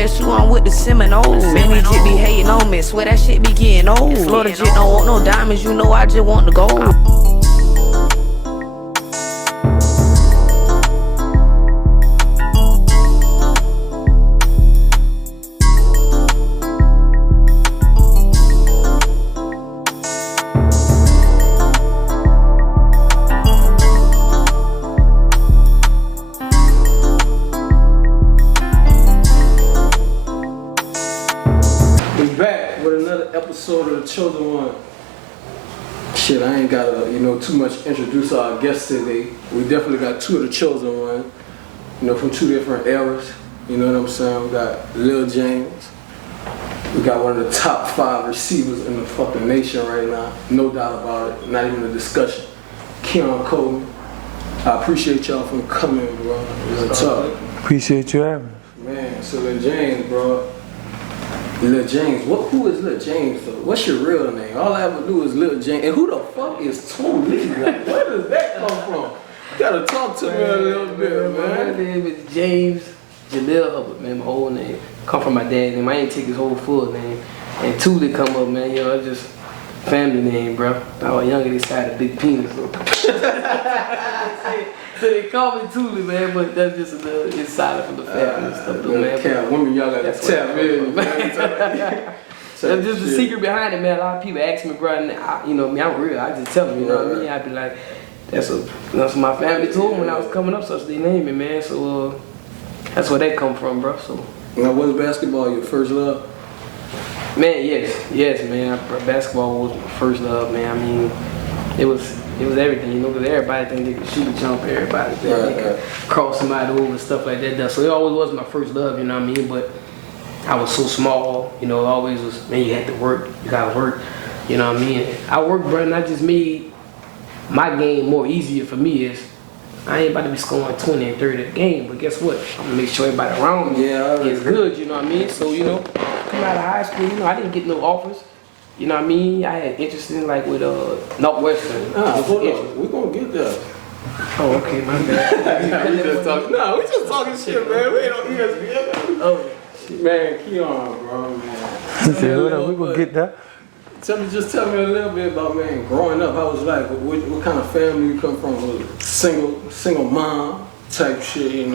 FSU, I'm with the Seminoles. Man, these jit be hating on me, swear that shit be getting old. Florida jit don't want no diamonds, you know I just want the gold. Episode of the Chosen One. Shit, I ain't gotta, too much introduce our guests today. We definitely got two of the Chosen Ones, from two different eras. You know what I'm saying? We got Lil James. We got one of the top 5 receivers in the fucking nation right now. No doubt about it. Not even a discussion. Keon Coleman. I appreciate y'all for coming, bro. Real talk. Appreciate you having us. Man, so Lil James, bro. Lil James, who is Lil James though? What's your real name? All I ever do is Lil James. And who the fuck is Twolee? Like, where does that come from? You gotta talk to me a little bit, man. My name is James Jaleel Hubbard, man, my whole name. Come from my dad's name. I ain't take his whole full name. And Twolee come up, man, it's just family name, bro. I was younger, they decided big penis. So they call me Twolee, man, but that's just a little inside from the family and stuff, though, man. Women, y'all gotta tap in, man. That's just the secret behind it, man. A lot of people ask me, bro, and I'm real. I just tell them, you know what I mean? I be like, that's my family told me when I was coming up, so they named me, man. So that's where they come from, bro. So. Now, was basketball your first love? Man, yes, man. Basketball was my first love, man. I mean, it was everything, because everybody think they could shoot a jump, everybody think they could cross somebody over and stuff like that. So it always was my first love, you know what I mean? But I was so small, it always was, man, you had to work, you gotta work, you know what I mean? I worked, bro, and I just made my game more easier for me. Is I ain't about to be scoring 20 and 30 a game, but guess what? I'm gonna make sure everybody around me is good, you know what I mean? So, coming out of high school, I didn't get no offers. You know what I mean? I had interest in with Northwestern. Hold on. We're gonna get there. Oh, okay, my bad. we just talking shit, man. We ain't on ESPN. Oh, shit. Man, Keon, bro, man. We gonna get that. Tell me a little bit about, man, growing up. How was life? What kind of family you come from? Was it single mom type shit?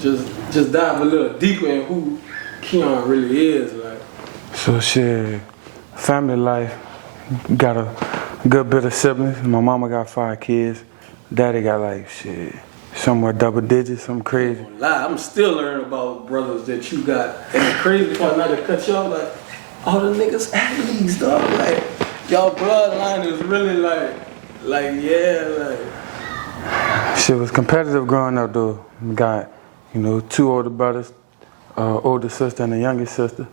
Just dive a little deeper in who Keon really is, like. So shit. Family life, got a good bit of siblings. My mama got 5 kids. Daddy got somewhere double digits, something crazy. I'm still learning about brothers that you got. And the crazy part, not to cut y'all, all the niggas athletes, dog. Y'all bloodline is really Shit was competitive growing up though. We got, 2 older brothers, older sister and a younger sister.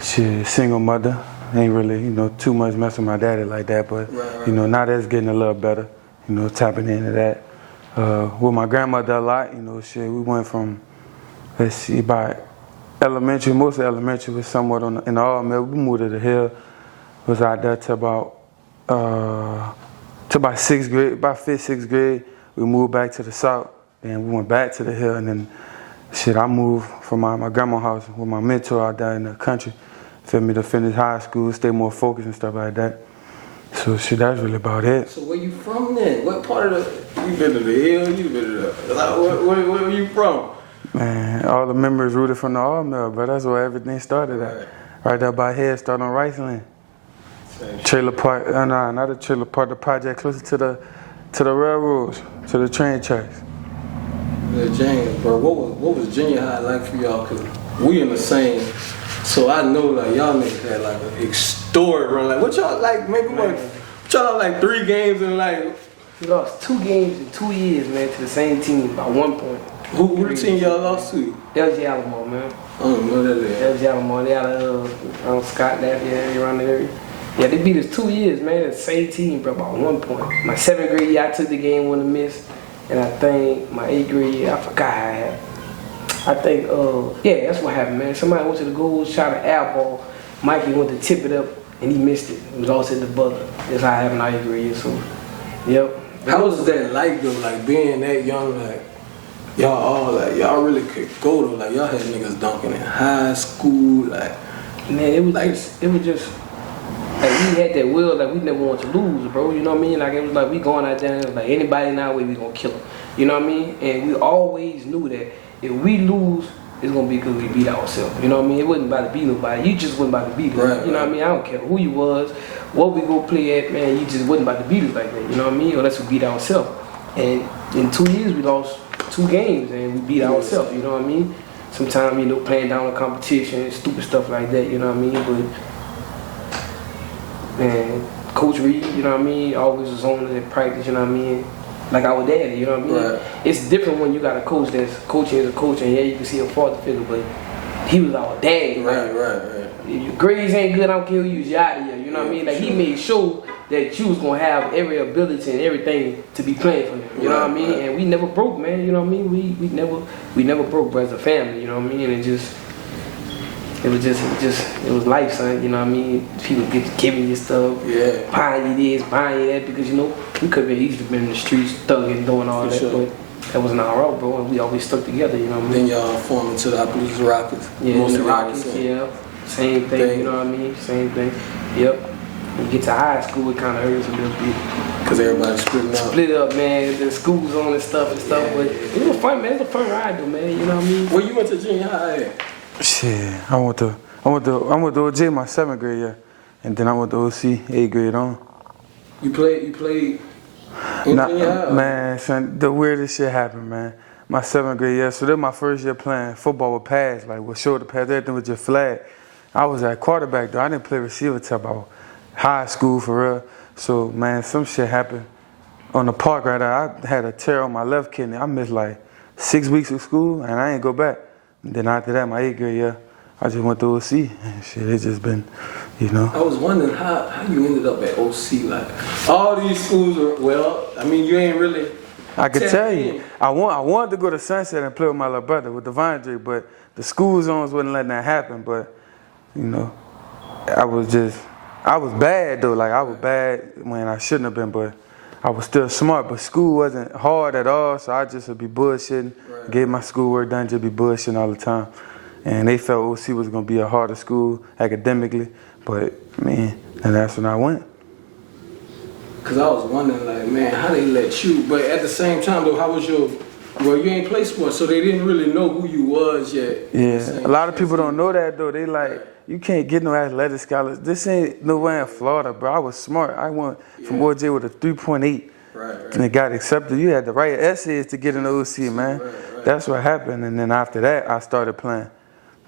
Shit, single mother. Ain't really, too much messing with my daddy like that, but, now that's getting a little better, tapping into that. With my grandmother a lot, we went from, about elementary, most of elementary was somewhat in the all middle. We moved to the hill, was out there to about 6th grade, about 5th, 6th grade. We moved back to the south, and we went back to the hill, and then, I moved from my grandma's house with my mentor out there in the country. For me to finish high school, stay more focused and stuff like that. So that's really about it. So where you from then? What part of you been to the hill? You been to where are you from? Man, all the memories rooted from the all mill, but that's where everything started at. Right there by here, starting on Riceland. Trailer park, not a trailer park, the project closer to the railroads, to the train tracks. Yeah, James, bro, what was junior high like for y'all? Cause we in the same. So I know y'all niggas had an historic run. What y'all maybe what y'all 3 games in We lost 2 games in 2 years, man, to the same team by 1 point. Who the team y'all lost to? LG Alamo, man. I don't know that is. LG Alamo, they out of Scott, that area, around the area. Yeah, they beat us 2 years, man. The same team, bro, by 1 point. My 7th grade year, I took the game, won a miss. And I think my 8th grade year, I forgot how I had. I think, that's what happened, man. Somebody went to the goal, shot an air ball. Mikey went to tip it up, and he missed it. It lost at the buzzer. That's how I happened my 8th grade year, so, yep. How was that like, though, being that young, y'all all like, y'all really could go though. Like y'all had niggas dunking in high school, like. Man, it was just like we had that will, like we never wanted to lose, bro. You know what I mean? Like it was like we going out there, and it was like anybody in our way, we gonna kill them. You know what I mean? And we always knew that if we lose, it's gonna be because we beat ourselves. You know what I mean? It wasn't about to beat nobody. You just wasn't about to beat us. Right, you know what I mean? I don't care who you was, what we go play at, man. You just wasn't about to beat us like that. You know what I mean? Unless we beat ourselves. And in 2 years, we lost 2 games and we beat ourselves. You know what I mean? Sometimes, you know, playing down the competition and stupid stuff like that, you know what I mean? But, man, Coach Reed, you know what I mean, always was on us at practice, you know what I mean? Like our daddy, you know what I mean? Right. It's different when you got a coach that's coaching as a coach, and yeah, you can see a father figure, but he was our daddy. Right. If your grades ain't good, I don't care who you out of here, you know what I mean? Like, he made sure that you was gonna have every ability and everything to be playing for him. You know what I mean? And we never broke, man. You know what I mean? We never broke, bro, as a family. You know what I mean? And it was life, son. You know what I mean? People get giving you stuff, buying you this, buying you that, because you know we could have easily been in the streets, thugging, doing all that, but that wasn't our route, bro. And we always stuck together. You know what I mean? Then y'all formed into the Blues Rockets. Yeah, the Rockets. Yeah, same thing. You know what I mean? Same thing. Yep. When you get to high school, it kind of hurts a little bit. Because everybody's splitting up. Split up, man. The school's on and stuff. But it was fun, man. It was a fun ride, though, man. You know what I mean? Where you went to junior high at? Shit, I went to OJ my 7th grade year, and then I went to OC 8th grade on. You played in junior high? Man, son, the weirdest shit happened, man. My 7th grade year, so that was my first year playing football with pads, like with shoulder pads, everything was just flag. I was at quarterback though. I didn't play receiver till about high school for real. So man, some shit happened on the park right there. I had a tear on my left kidney. I missed like 6 weeks of school and I ain't go back. And then after that, my 8th grade year, I just went to OC and shit. It's just been, you know. I was wondering how you ended up at OC. Like all these schools are, well, I mean, you ain't really. I could tell you, I wanted to go to Sunset and play with my little brother with Devondre, but the school zones wouldn't let that happen. But you know, I was bad though. Like I was bad when I shouldn't have been, but I was still smart. But school wasn't hard at all, so I just would be bullshitting, get my schoolwork done, just be bullshitting all the time. And they felt OC was gonna be a harder school academically, but man, and that's when I went. Cause I was wondering, like, man, how they let you? But at the same time, though, how was your? Well, you ain't play sports, so they didn't really know who you was yet. Yeah, a lot of people don't know that though. They like, you can't get no athletic scholarship. This ain't nowhere in Florida, bro. I was smart. I went from OJ with a 3.8, and it got accepted. You had to write essays to get an OC, man. That's what happened. And then after that, I started playing.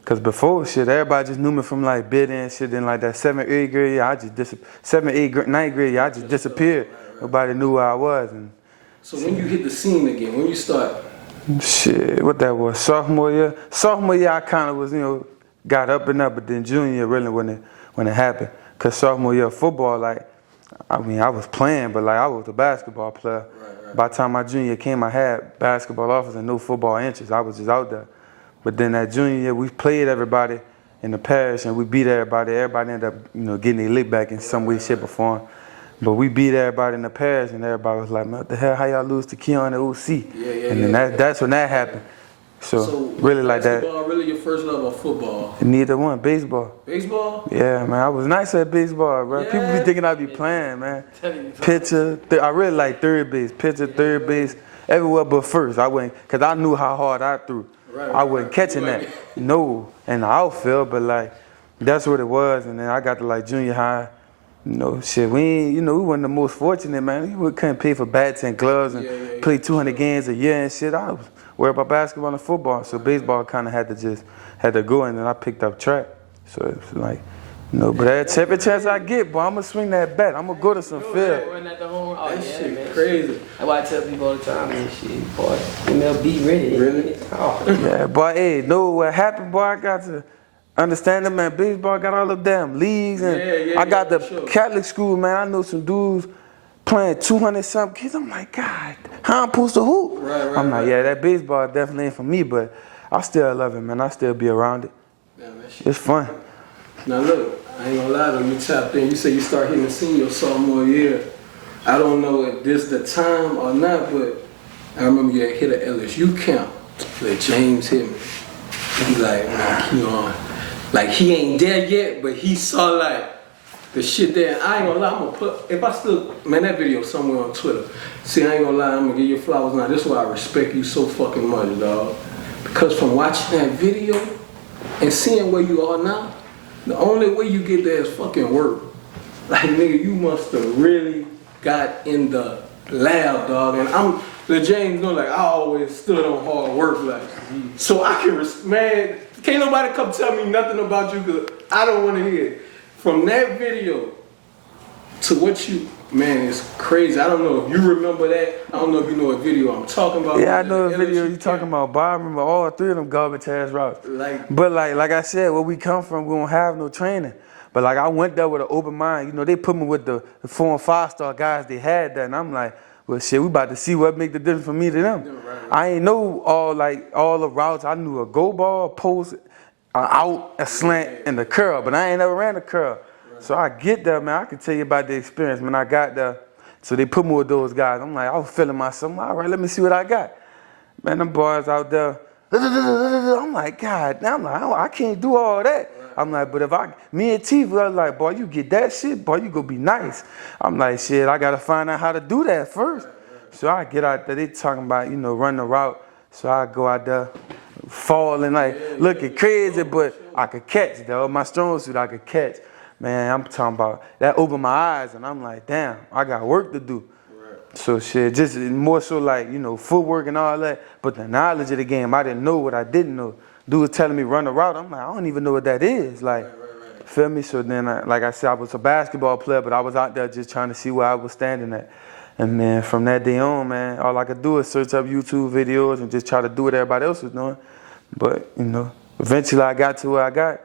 Cause before shit, everybody just knew me from like bidding and shit. Then like that 7th, 8th grade year, I just 7th, 8th, 9th grade year, I just disappeared. Nobody knew where I was. And so when you hit the scene again, when you start? Shit, what that was, sophomore year. Sophomore year, I kind of was, you know, got up and up, but then junior year really when it happened. Cause sophomore year football, like, I mean, I was playing, but like I was a basketball player. By the time my junior year came, I had basketball offers and no football interest. I was just out there. But then that junior year, we played everybody in the parish and we beat everybody. Everybody ended up, you know, getting their lick back in some way, shape, or form. But we beat everybody in the parish and everybody was like, man, what the hell, how y'all lose to Keon and OC? And then that's when that happened. So really like that. Basketball really your first love or football? Neither one, baseball. Baseball? Yeah, man, I was nice at baseball, bro. People be thinking I'd be playing, man. Pitcher, I really like third base, pitcher, third base, everywhere but first. I wouldn't, cause I knew how hard I threw. I wasn't catching that. No, in the outfield, but like, that's what it was. And then I got to like junior high. You know, shit, we wasn't the most fortunate, man. We couldn't pay for bats and gloves and play 200 games a year and shit. I was worried about basketball and football. So baseball kind of had to go, and then I picked up track. So it's like, you know, but every chance I get, boy, I'm going to swing that bat. I'm going to go to some field. That shit man. Crazy. That's why I tell people all the time, man, shit, boy, MLB ready. Really? Oh. Yeah, boy, hey, know what happened, boy? I got to understand that, man. Baseball got all the damn leagues, and I got the Catholic school, man. I know some dudes playing 200-something kids. I'm like, God, how I'm supposed to hoop? I'm like, yeah, that baseball definitely ain't for me, but I still love it, man. I still be around it. It's fun. Now look, I ain't gonna lie though, you tapped in. You say you start hitting the scene your sophomore year. I don't know if this the time or not, but I remember you had hit an LSU camp. Like James hit me. He like, man, Keon, like he ain't there yet, but he saw like the shit there. And I ain't gonna lie, I'm gonna put, if I still, man, that video somewhere on Twitter. See, I ain't gonna lie, I'm gonna give you flowers now. This is why I respect you so fucking much, dog. Because from watching that video and seeing where you are now, the only way you get there is fucking work. Like, nigga, you must have really got in the lab, dog. And I'm, the James know, like, I always stood on hard work, like, so I can, man, can't nobody come tell me nothing about you, because I don't want to hear it. From that video to what you, man, it's crazy. I don't know if you remember that. I don't know if you know what video I'm talking about. Yeah, I know the video you talking about, but I remember all three of them garbage ass routes. But like I said, where we come from, we don't have no training. But like I went there with an open mind. You know, they put me with the 4 and 5 star guys. They had that, and I'm like, well, shit, we about to see what make the difference from me to them. I ain't know all the routes. I knew a go ball, a post, a out, a slant, and the curl. But I ain't never ran a curl. So I get there, man. I can tell you about the experience when I got there. So they put me with those guys. I'm like, I was feeling myself. All right, let me see what I got. Man, them boys out there. I'm like, God, now I'm like, I can't do all that. I'm like, but if me and T, was like, boy, you get that shit, boy, you gonna be nice. I'm like, shit, I gotta find out how to do that first. So I get out there, they talking about, you know, run the route. So I go out there, falling, like, looking crazy, but I could catch, though. My strong suit, I could catch. Man, I'm talking about, that opened my eyes, and I'm like, damn, I got work to do. So shit, just more so like, you know, footwork and all that, but the knowledge of the game, I didn't know what I didn't know. Dude was telling me run the route. I'm like, I don't even know what that is. Like, feel me? So then, like I said, I was a basketball player, but I was out there just trying to see where I was standing at. And man, from that day on, man, all I could do is search up YouTube videos and just try to do what everybody else was doing. But, you know, eventually I got to where I got,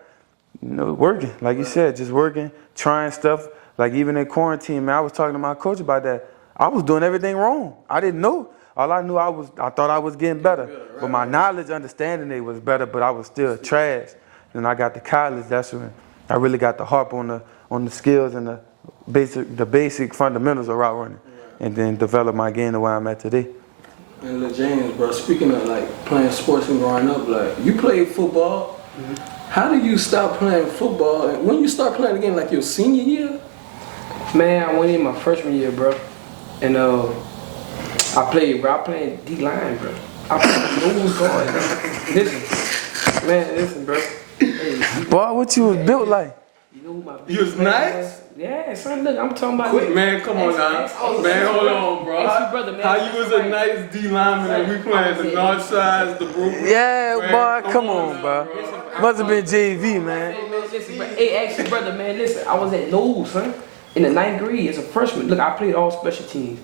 you know, working. Like you said, just working, trying stuff. Like even in quarantine, man, I was talking to my coach about that. I was doing everything wrong. I didn't know. All I knew, I thought I was getting better. But my knowledge, understanding it was better, but I was still trash. Then I got to college, that's when I really got to harp on the skills and the basic fundamentals of route running. And then develop my game to where I'm at today. And look, James, bro, speaking of like playing sports and growing up, like you played football. How do you stop playing football? And when you start playing again, like your senior year? Man, I went in my freshman year, bro. And I played D-line, bro. I played nose guard. Listen, bro. Hey, boy, what you was built like? You know who my You was nice? Yeah, son, look, I'm talking about... Quick, man, come on now. Man, hold on, bro. How you was a nice D lineman and we playing the north sides, the Brooklyn? Yeah, man, boy, come on, bro. Must have been JV, man. Hey, man, listen, bro. Hey, actually, brother, man, listen, I was at nose, son, in the 9th grade as a freshman. Look, I played all special teams.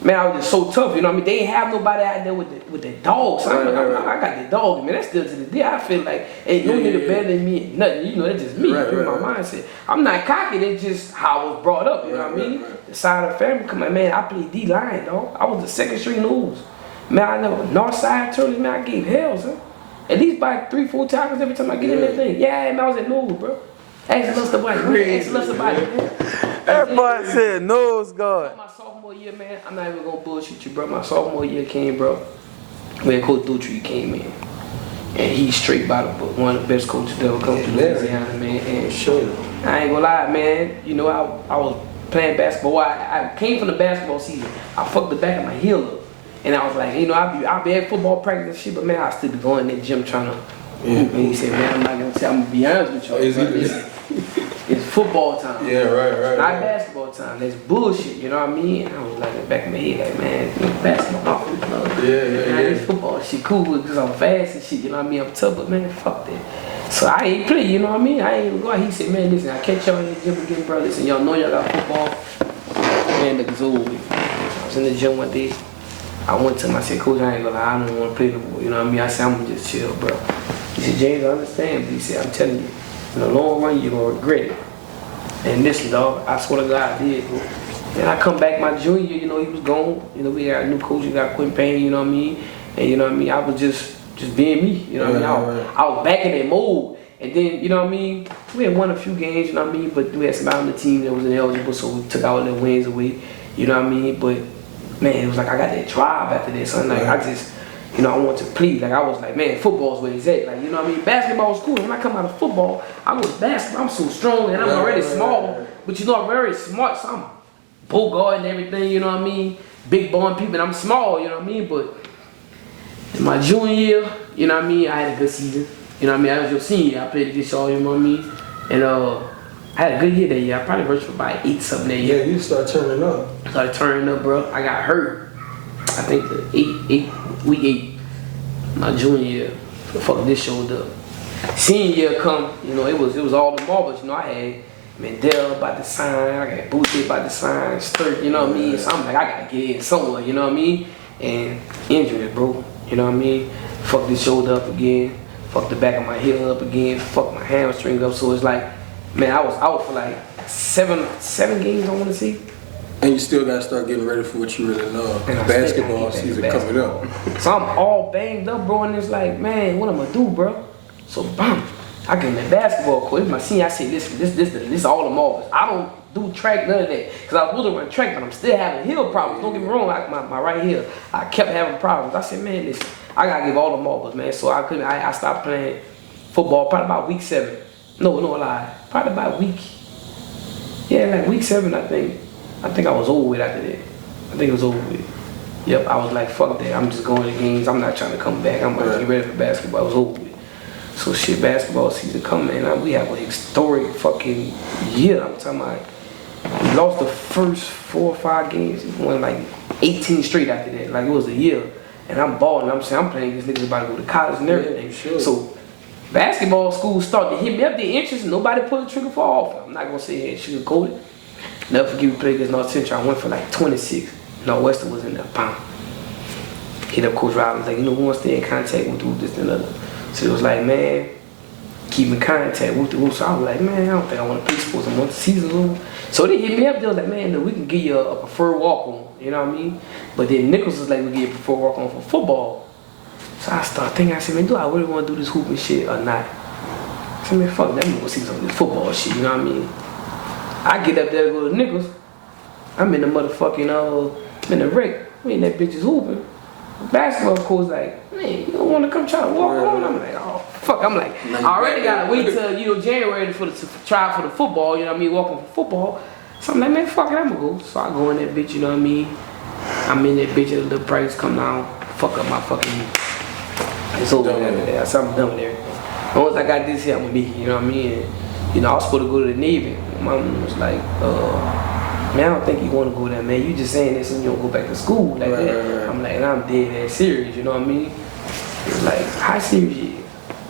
Man, I was just so tough, you know what I mean? They ain't have nobody out there with the dogs. So I got the dog, man. That's still to the day. I feel like ain't no nigga better than me. Nothing, you know, that's just me. My mindset. I'm not cocky. That's just how I was brought up. You know what I mean? The side of the family. Come on, man. I played D-line, dog. I was the 2nd string nose. Man, I never north side turtles. Man, I gave hell, son. At least by 3-4 tackles every time I get in that thing. Yeah, man, I was at nose, bro. Ask us about it. Ask us about it, man. That boy said nose guard. My sophomore year, man, I'm not even gonna bullshit you, bro. My sophomore year came, bro, when Coach Twolee came in. And he's straight by the book. One of the best coaches that ever come to Louisiana, man. And I ain't gonna lie, man. You know, I was playing basketball. I came from the basketball season. I fucked the back of my heel up. And I was like, you know, I'll be at football practice and shit, but man, I still be going in the gym trying to hoop. And he said, man, I'm not gonna tell, I'm gonna be honest with you. It's football time. Yeah, right. Not basketball time. That's bullshit, you know what I mean? And I was like in the back of my head, like, man, basketball, Yeah. This football shit cool because I'm fast and shit, you know what I mean? I'm tough, but man, fuck that. So I ain't play, you know what I mean? I ain't even go out. He said, man, listen, I catch y'all in the gym again, bro. Listen, y'all know y'all got football. Man, niggas over with. I was in the gym one day. I went to him, I said, Coach, I ain't gonna lie, I don't want to play no more. You know what I mean? I said, I'm gonna just chill, bro. He said, James, I understand, but he said, I'm telling you, in the long run, you're gonna regret it. And listen, dog, I swear to God, I did, bro. And I come back my junior year, you know, he was gone. You know, we got a new coach, we got Quentin Payne, you know what I mean? And you know what I mean? I was just being me, you know what I mean? I was back in that mode. And then, you know what I mean? We had won a few games, you know what I mean? But we had some out on the team that was ineligible, so we took our little wins away, you know what I mean? But man, it was like I got that drive after that, son. Like I just you know, I want to please. Like I was like, man, football's where it's at. Like, you know what I mean? Basketball was cool. When I come out of football, I go to basketball. I'm so strong and I'm already small, but you know, I'm very smart. So I'm Bogart and everything, you know what I mean? Big bone people, and I'm small, you know what I mean? But in my junior year, you know what I mean? I had a good season. You know what I mean? I was your senior year. I played against y'all, you know what I mean? And I had a good year that year. I probably rushed for about 8 something that year. Yeah, you start turning up. Started turning up, bro. I got hurt. I think week 8, my junior year. Fuck, this showed up. Senior year come, you know, it was all the marbles. You know, I had Mandela about to sign, I got Boosie about to sign, Sturk, you know what I mean? So I'm like, I gotta get in somewhere, you know what I mean? And injuries, bro, you know what I mean? Fuck this shoulder up again, fuck the back of my heel up again, fuck my hamstring up. So it's like, man, I was out for like seven games, I wanna see. And you still gotta start getting ready for what you really love. Basketball season coming up. So I'm all banged up, bro, and it's like, man, what am I gonna do, bro? So bam, I get in the basketball court. It's my senior. I say, listen, this is all the marbles. I don't do track, none of that. Because I was supposed to run track, but I'm still having heel problems. Don't get me wrong, my right heel, I kept having problems. I said, man, listen, I gotta give all the marbles, man. So I stopped playing football probably about week 7. No lie. Probably about week 7, I think. I think I was over with after that. I think it was over with. Yep, I was like, fuck that. I'm just going to games. I'm not trying to come back. I'm gonna get ready for basketball. I was over with. So shit, basketball season coming, man. We have a historic fucking year. I'm talking about. We lost the first 4 or 5 games. We won like 18 straight after that. Like it was a year. And I'm balling. I'm saying I'm playing against niggas about to go to college and everything. Yeah, sure. So basketball school started to hit me up. The interest. Nobody pulled the trigger for all. I'm not gonna say it sugarcoated. Never forget we played against North Central. I went for like 26. Northwestern was in there. Bam. Hit up Coach Rollins like, you know, who wants to stay in contact with this and another. So it was like, man, keep in contact with the roof. So I was like, man, I don't think I want to play sports. I want the season over. So they hit me up. They was like, man, we can give you a preferred walk-on. You know what I mean? But then Nichols was like, we give you a preferred walk-on for football. So I started thinking, I said, man, do I really want to do this hooping shit or not? I said, man, fuck that. I'm going to see some of this football shit. You know what I mean? I get up there to go to Nichols. I'm in the motherfucking, in the wreck. We in that bitches hooping. Basketball coach like, man, you don't want to come try to walk on? I'm like, oh, fuck. I'm like, I already got to wait till, you know, January to try for the football, you know what I mean, walking for football. So I'm like, man, fuck it, I'm going to go. So I go in that bitch, you know what I mean? I'm in that bitch, the price come down, fuck up my fucking, it's over after that. So I'm done with everything. As long as I got this here, I'm going to be, you know what I mean? And, you know, I was supposed to go to the Navy. My mom was like, man, I don't think you want to go there, man. You just saying this and you don't go back to school like that. Right. I'm like, and I'm dead ass serious, you know what I mean? It's like, how serious you is?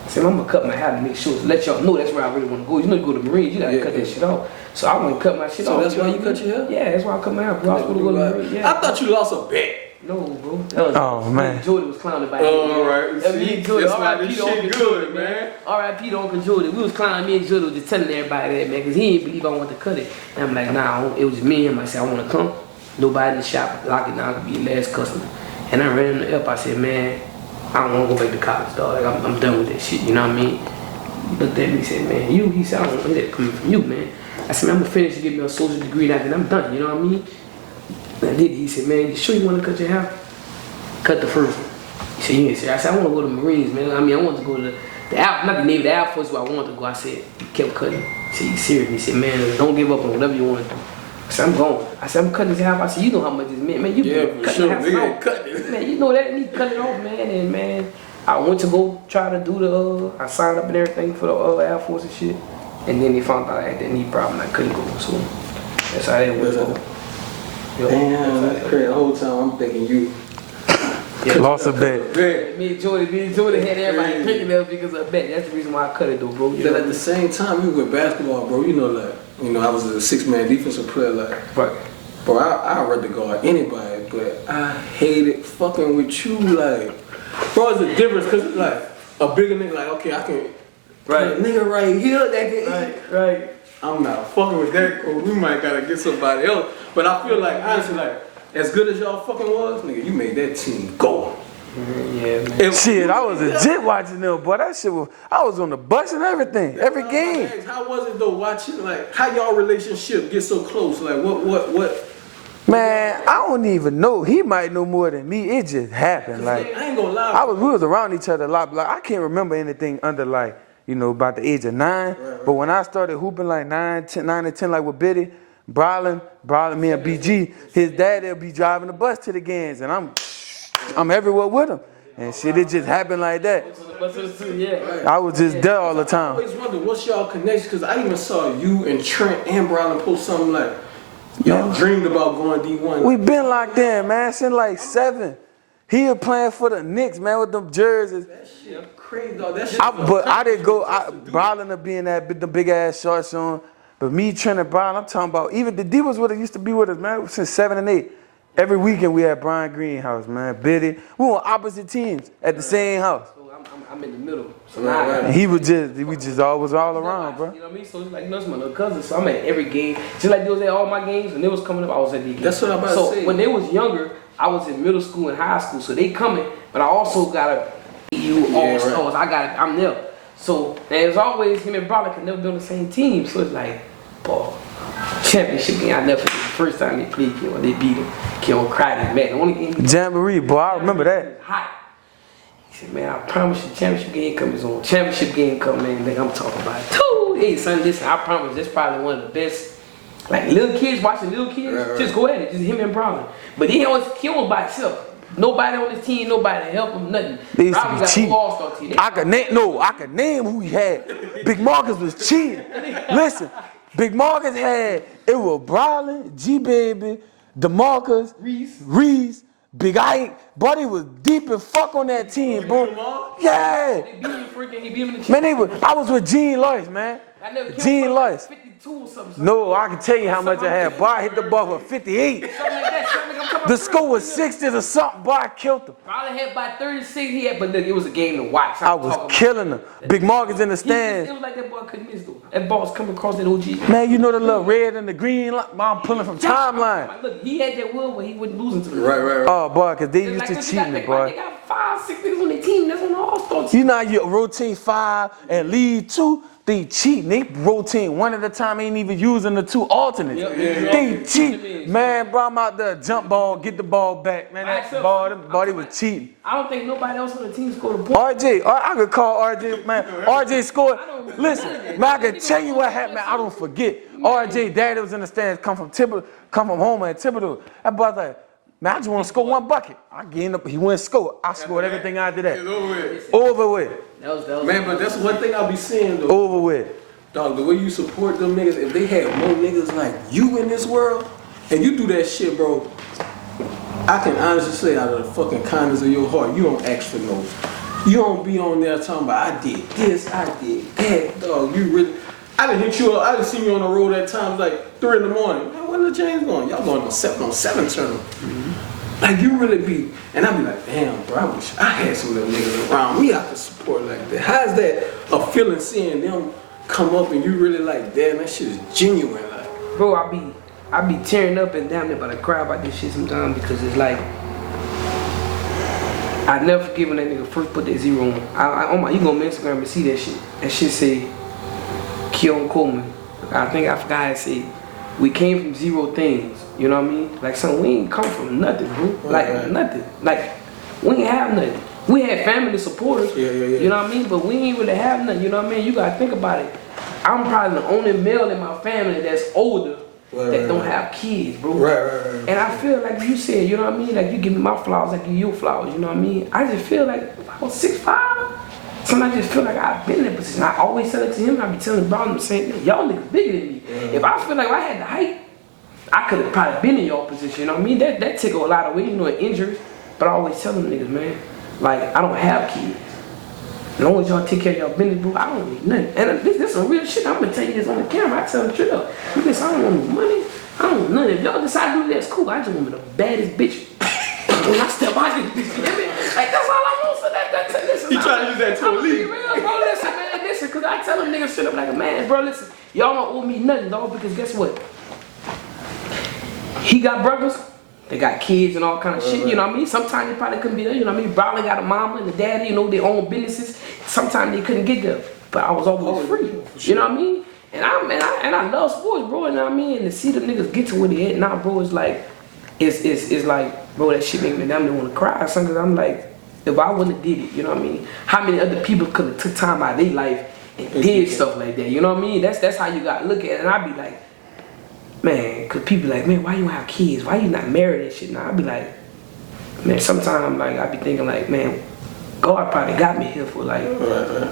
I said, I'm going to cut my hair to make sure to let y'all know that's where I really want to go. You know, you go to the Marines, you got to cut that shit off. So I want to cut my shit off. So that's why you cut your hair? Yeah, that's why I cut my hair, bro. I was supposed to go to the Marines. Yeah. I thought you lost a bet. No, bro. Oh, man. Jordan was clowning by all right. Me and Jordan. R.I.P. to Uncle good, Jordan, man. R.I.P. to Uncle Jordan. We was clowning. Me and Jordan was just telling everybody that, man, because he didn't believe I wanted to cut it. And I'm like, nah, it was just me and him. I said, I want to come. Nobody in the shop, lock it down, could be your last customer. And I ran him up. I said, man, I don't want to go back to college, dog. Like, I'm done with that shit, you know what I mean? He looked at me and said, man, you? He said, I don't want that coming from you, man. I said, man, I'm going to finish and get me a social degree and I'm done, you know what I mean? And I did. He said, man, you sure you want to cut your hair? Cut the first one. He said, you ain't serious. I said, I want to go to the Marines, man. I mean, I want to go to the not the Navy, the Air Force, where I wanted to go. I said, he kept cutting. He said, you serious? He said, man, don't give up on whatever you want to do. I said, I'm going. I said, I'm cutting this half. I said, you know how much this meant, man. You been cutting half off. Man, you know that. Me cutting it off, man. And, man, I went to go try to do I signed up and everything for the Air Force and shit. And then they found out I had that knee problem. I couldn't go. So that's how that went. Damn, that's crazy. The whole time I'm thinking you. Yeah, lost a bet. Me and Jordan had everybody picking up because of a bet. That's the reason why I cut it though, bro. But at the same time, you with basketball, bro, you know, like, you know, I was a 6-man defensive player, like, right. Bro, I rather guard anybody, but I hated fucking with you, like, bro, it's a difference, cause it's like a bigger nigga, like, okay, I can, right, nigga right here, that can, right. I'm not fucking with that, bro. We might gotta get somebody else, but I feel like honestly, like, as good as y'all fucking was, nigga, you made that team go. Yeah, man. Shit, I was legit watching them, boy. That shit was, I was on the bus and everything, every game. How was it though watching, like, how y'all relationship get so close? Like, what Man, I don't even know. He might know more than me. It just happened. Like, I ain't gonna lie. we was around each other a lot. Like, I can't remember anything under like, about the age of 9. Right. But when I started hooping like 9 and 10, like with Biddy, Brolin, me and BG, his dad, they'll be driving the bus to the games, and I'm everywhere with him. And shit, it just happened like that. I was just there all the time. I always wonder what's y'all connection, because I even saw you and Trent and Brolin post something like, y'all dreamed about going D1. We been locked in, man, since like 7. He was playing for the Knicks, man, with them jerseys. That shit crazy, dog. That shit But I didn't go, Brolin to be in the big ass shorts on. But me, Trent, and Brolin, I'm talking about, even the D was what it used to be with us, man, since 7 and 8. Every weekend we had Brian Greenhouse, man, Biddy. We were on opposite teams at the same house. So I'm in the middle. So and we just always all around, bro. You know what I mean? So it's like, it's my little cousin. So I'm at every game. Just like they was at all my games, when they was coming up, I was at these games. That's what I'm about to say. So when they was younger, I was in middle school and high school. So they coming, but I also got a EU All-Stars. Right. I'm there. So there's always him and Brolin could never be on the same team. So it's like, boy, championship game. I never forget the first time they played Keon. They beat him. Keon cried and man. The only game. Jamboree, boy, I remember that. Hot. He said, man, I promise you, championship game comes on. Championship game come, man. Nigga, I'm talking about it. Hey, son, listen, I promise, that's probably one of the best. Like little kids watching little kids, just go at it. Just him and Brolin. But he was by himself. Nobody on his team, nobody to help him, nothing. They used to be cheating. I could name who he had. Big Marcus was cheating. Listen, Big Marcus it was Brolin, G-Baby, DeMarcus, Reese, Big Ike. Buddy was deep as fuck on that team, bro. Yeah. He beat him in the man, I was with Gene Loyce, man. Gene Loyce. No, I can tell you how much I had. Boy, I hit the ball for 58. The score was 60 or something. Boy, I killed him. Probably had by 36. But look, it was a game to watch. I was killing him. Big Marcus in the stands. It was like that boy couldn't miss though. That ball was coming across that OG. Man, you know the little red and the green line? I'm pulling from timeline. Look, he had that will where he wasn't losing to them. Right. Oh, boy, because they used to cheat me, boy. They got 5, 6 niggas on their team. That's on the All-Star team. You know how you rotate 5 and lead 2? They cheating. They rotate one at a time. Ain't even using the 2 alternates. They cheat. Man, bro, I'm out there, jump ball, get the ball back. Man, that ball, they was cheating. I don't think nobody else on the team scored a point. RJ, I could call RJ, man. RJ scored. Listen, man, I can tell you what happened, man. I don't forget. RJ, daddy was in the stands, come from home at Thibodeau. That boy was like, man, I just want to score 1 bucket. I get up, he went score. I scored everything after that. Over with. That was man, but that's one thing I'll be seeing though. Over with. Dog, the way you support them niggas, if they had more niggas like you in this world, and you do that shit, bro, I can honestly say out of the fucking kindness of your heart, you don't ask for no. You don't be on there talking about, I did this, I did that, dog. You really, I done hit you up, I done seen you on the road at times like 3 in the morning. Man, when the James going? Y'all going on 7 turn. Like you really be, and I be like, damn, bro, I wish I had some little niggas around me I could support like that. How's that a feeling seeing them come up and you really like, damn, that shit is genuine, like. Bro, I be tearing up and down there about to cry about this shit sometimes because it's like, I never forget when that nigga first put that 0 on. You go on my Instagram and see that shit. That shit say, Keon Coleman. I forgot how it said. We came from 0 things, you know what I mean? Like, son, we ain't come from nothing, bro. Like, nothing. Like, we ain't have nothing. We had family supporters, you know what I mean? But we ain't really have nothing, you know what I mean? You gotta think about it. I'm probably the only male in my family that's older that don't have kids, bro. Right. And I feel like you said, you know what I mean? Like, you give me my flowers, I give you your flowers, you know what I mean? I just feel like if I was 6'5", sometimes I just feel like I've been in that position. I always tell it to him, and I be telling Brown the same thing. Y'all niggas bigger than me. If I feel like I had the height, I could have probably been in your position, you know what I mean? That take a lot away, you know, injuries. But I always tell them niggas, man, like, I don't have kids. As long as y'all take care of y'all business, bro, I don't need nothing. And this is some real shit. I'm gonna tell you this on the camera. I tell them straight up. Because I don't want no money. I don't want nothing. If y'all decide to do that, it's cool. I just want to be the baddest bitch. When I step out this bitch, you hear me? Like, that's all I want. So listen. You trying to use that Twolee? Real, bro, listen, man, listen. Because I tell them niggas straight up like a man, bro, listen. Y'all don't owe me nothing, dog, because guess what? He got brothers. They got kids and all kind of shit, you know what I mean? Sometimes they probably couldn't be there, you know what I mean? Probably got a mama and a daddy, you know, their own businesses. Sometimes they couldn't get there, but I was always free, you know what I mean? And I love sports, bro, you know what I mean? And to see the niggas get to where they at now, bro, it's like, it's like, bro, that shit make me damn near want to cry. Sometimes I'm like, if I wouldn't have did it, you know what I mean? How many other people could have took time out of their life and did stuff like that? You know what I mean? That's how you got to look at it. And I be like, man, because people like, man, why you don't have kids? Why you not married and shit? Now I be like, man, sometimes like I be thinking like, man, God probably got me here for like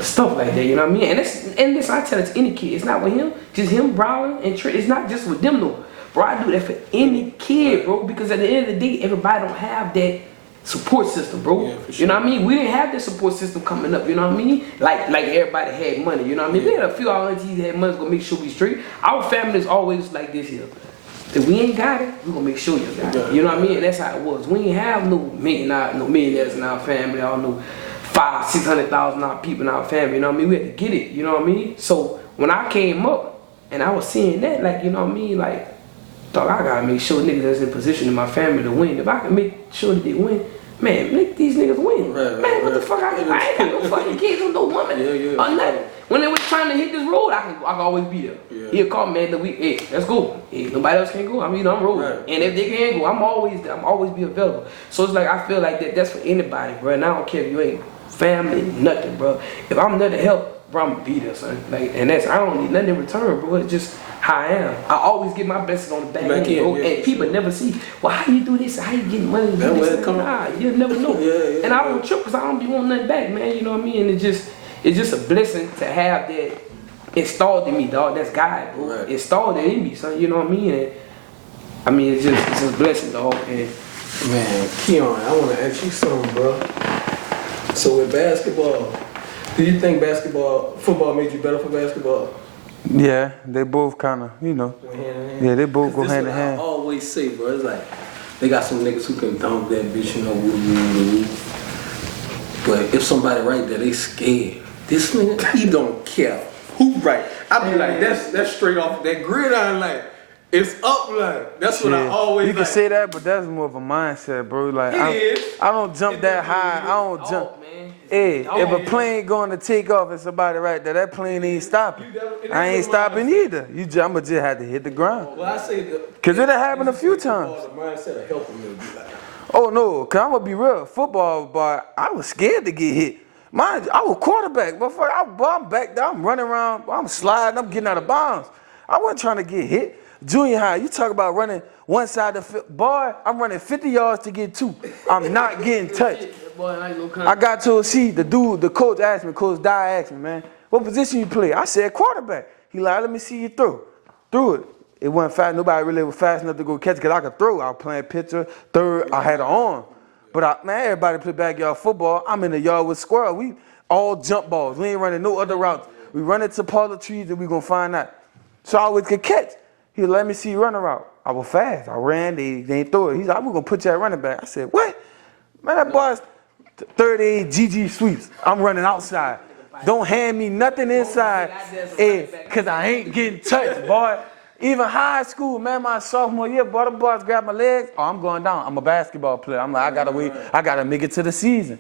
stuff like that, you know what I mean? And this I tell it to any kid, it's not with him, just him, Brian, and Trey. It's not just with them though. Bro, I do that for any kid, bro, because at the end of the day, everybody don't have that support system, bro. Yeah, sure. You know what I mean? We didn't have that support system coming up, you know what I mean? Like everybody had money, you know what I mean? We had a few of our aunties that had money to make sure we straight. Our family is always like this here. If we ain't got it, we gonna make sure you got it. You know what I mean? And that's how it was. We ain't have no millionaires in our family, or no $500,000-$600,000 people in our family, you know what I mean? We had to get it, you know what I mean? So when I came up and I was seeing that, like, you know what I mean? Like, dog, I gotta make sure niggas that's in position in my family to win. If I can make sure that they win, man, make these niggas win. Man, what the fuck? I ain't got no fucking kids with no woman or nothing. When they was trying to hit this road, I can always be there. Yeah. He'll call me, man, hey, let's go. Hey, nobody else can go. I mean, I'm rolling. Right. And if they can't go, I'm always be available. So it's like, I feel like that's for anybody, bro. And I don't care if you ain't family, nothing, bro. If I'm there to help, bro, I'm gonna be there, son. Like, and I don't need nothing in return, bro. It's just how I am. I always get my blessings on the back end, bro. And people never see, well, how you do this? How you getting money to do this? Nah, you'll never know. And I don't trip because I don't be wanting nothing back, man. You know what I mean? And it's just a blessing to have that installed in me, dog. That's God, bro. Right. Installed it in me, son. You know what I mean? And I mean, it's just a blessing, dog. And man, Keon, I want to ask you something, bro. So with basketball, do you think football made you better for basketball? Yeah, they both kind of, you know. Go hand in hand. Yeah, they both go hand in hand. I always say, bro, it's like they got some niggas who can dunk that bitch, you know, woo. But if somebody right there, they scared. This nigga, he don't care who right. I be like, that's straight off that gridiron, like it's up, like that's what I always. You can say that, but that's more of a mindset, bro. Like I don't jump that high. I don't jump. Hey, if a plane going to take off and somebody right there, that plane ain't stopping. I ain't stopping either. I'ma just have to hit the ground. Well, I say because it'll happen a few times. The mindset of helping me be like. Oh no, cause I'm gonna be real. Football, but I was scared to get hit. I was quarterback, but I'm back there, I'm running around, I'm sliding, I'm getting out of bounds. I wasn't trying to get hit. Junior high, you talk about running one side of the field. Boy, I'm running 50 yards to get 2. I'm not getting touched. I got to see the coach asked me, Coach Da asked me, man, what position you play? I said quarterback. He like, let me see you throw. Threw it. It wasn't fast. Nobody really was fast enough to go catch it because I could throw. I was playing pitcher, third, I had an arm. But everybody play backyard football. I'm in the yard with squirrel. We all jump balls. We ain't running no other routes. We run into part of the trees and we gonna find out. So I always could catch. He let me see you run a route. I was fast. I ran, they ain't throw it. He's like, we're gonna put you at running back. I said, what? Man, that boy's 38 GG sweeps. I'm running outside. Don't hand me nothing inside. Cause I ain't getting touched, boy. Even high school, man, my sophomore year, boy, the boys grab my legs. Oh, I'm going down. I'm a basketball player. I'm like, I gotta wait. I gotta make it to the season.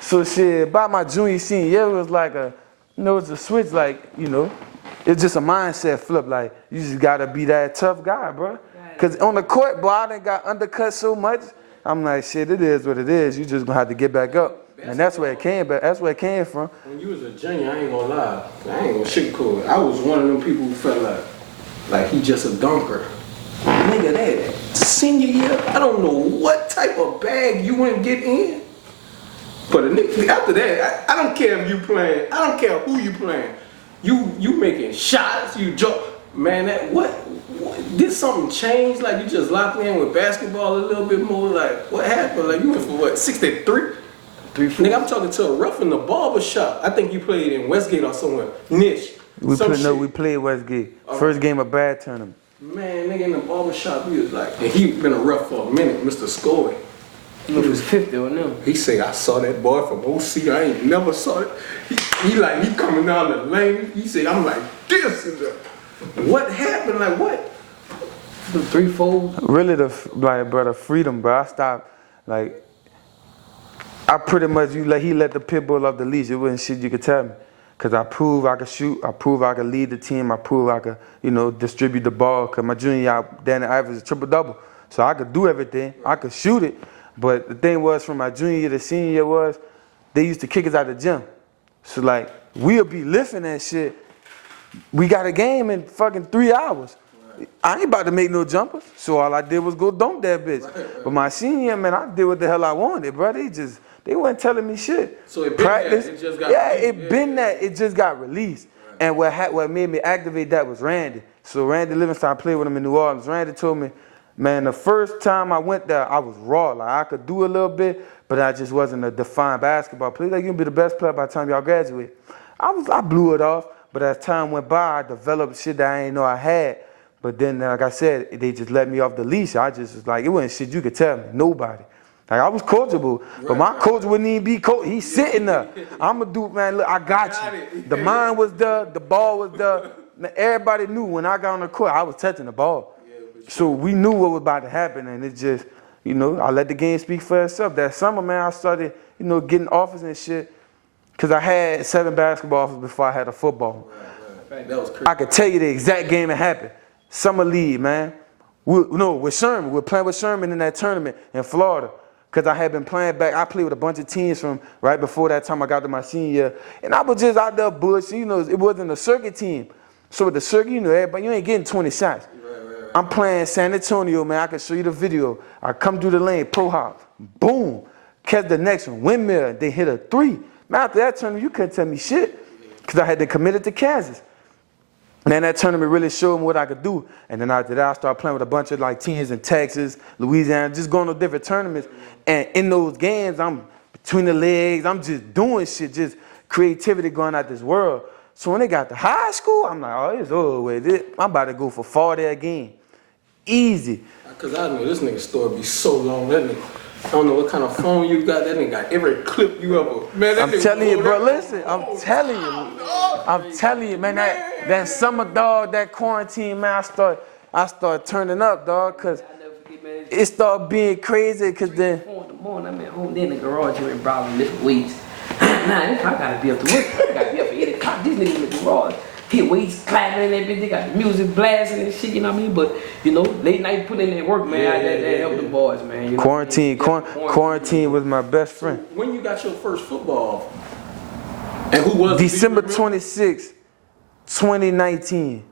So shit, about my junior, senior year, it was like it's a switch, like, it's just a mindset flip. Like, you just gotta be that tough guy, bro. Cause on the court, boy, I done got undercut so much. I'm like, shit, it is what it is. You just gonna have to get back up. And that's where it came, but that's where it came from. When you was a junior, I ain't gonna lie. I ain't gonna sugarcoat it. I was one of them people who felt like he just a dunker. Nigga, that senior year, I don't know what type of bag you wouldn't get in. But after that, I don't care if you playing. I don't care who you playing. You making shots. You jump. Man, what? Did something change? Like you just locked in with basketball a little bit more? Like what happened? Like you went for what? 63? Nigga, I'm talking to a rough in the barber shop. I think you played in Westgate or somewhere. Niche. We played Westgate. First game of bad tournament. Man, nigga in the barber shop, he was like, and he been a rough for a minute, Mr. Scoy. He was 50 or no. He said, I saw that boy from OC. I ain't never saw it. He coming down the lane. He said, I'm like this. What happened? Like what? The threefold. Really, the freedom, bro. I stopped, I pretty much, he let the pit bull off the leash. It wasn't shit you could tell me. Because I proved I could shoot. I proved I could lead the team. I proved I could, distribute the ball. Because my junior year, Danny Ivers, a triple-double. so I could do everything. I could shoot it. But the thing was, from my junior year to senior year was, they used to kick us out of the gym. So like, we'll be lifting that shit. We got a game in fucking 3 hours. I ain't about to make no jumpers. So all I did was go dunk that bitch. But my senior year, man, I did what the hell I wanted, bro. They wasn't telling me shit. So it been practice. That. It just got that. It just got released. Right. And what made me activate that was Randy. So Randy Livingston, I played with him in New Orleans. Randy told me, man, the first time I went there, I was raw. Like, I could do a little bit, but I just wasn't a defined basketball player. Like, you'll be the best player by the time y'all graduate. I blew it off, but as time went by, I developed shit that I didn't know I had. But then, like I said, they just let me off the leash. I just was like, it wasn't shit you could tell me. Nobody. Like, I was coachable, but my coach wouldn't even be coach. He's sitting there. I'm a dude, man, look, I got you. The mind was there, the ball was there. Everybody knew when I got on the court, I was touching the ball. So we knew what was about to happen, and it just, I let the game speak for itself. That summer, man, I started, getting offers and shit, because I had 7 basketball offers before I had a football. Right. That was crazy. I could tell you the exact game that happened. Summer league, man. With Sherman. We're playing with Sherman in that tournament in Florida. Because I had been playing back. I played with a bunch of teams from right before that time I got to my senior year. And I was just out there bullshit. It wasn't a circuit team. So with the circuit, everybody, you ain't getting 20 shots. Right. I'm playing San Antonio, man. I can show you the video. I come through the lane, pro hop. Boom. Catch the next one. Windmill. They hit a 3. Man, after that tournament, you couldn't tell me shit. Because I had to commit it to Kansas. And then that tournament really showed me what I could do. And then after that, I started playing with a bunch of like teams in Texas, Louisiana, just going to different tournaments. And in those games, I'm between the legs. I'm just doing shit, just creativity going out this world. So when they got to high school, I'm like, oh, it's over with. I'm about to go for 40 a game. Easy. Because I know this nigga's story be so long. That nigga, I don't know what kind of phone you got. That nigga got every clip you ever. Man, I'm telling you, bro, listen. I'm telling you, man, that summer, dog, that quarantine, man, I started turning up, dog, because it started being crazy, because then... 4 in the morning, I'm at home in the garage here in Broward lifting weights. Nah, I gotta be up to work. I gotta be up at 8 o'clock. This nigga in the garage. Hit weights, clapping and everything. They got the music blasting and shit, you know what I mean? But, late night putting in that work, man, that helped the boys, man. Quarantine was my best friend. So when you got your first football, and who was December 26, 2019,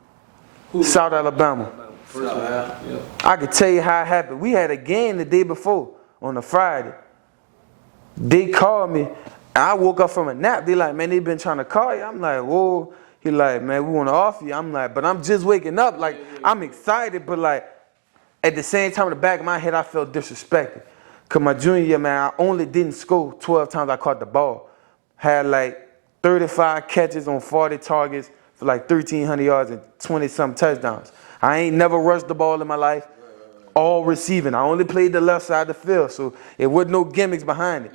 South Alabama. I could tell you how it happened. We had a game the day before on a Friday. They called me. I woke up from a nap. They like, man, they been trying to call you. I'm like, whoa. He like, man, we want to offer you. I'm like, but I'm just waking up. Like, I'm excited, but like, at the same time, in the back of my head, I felt disrespected. Because my junior year, man, I only didn't score 12 times I caught the ball. Had like 35 catches on 40 targets for like 1,300 yards and 20-something touchdowns. I ain't never rushed the ball in my life. All receiving. I only played the left side of the field, so it wasn't no gimmicks behind it.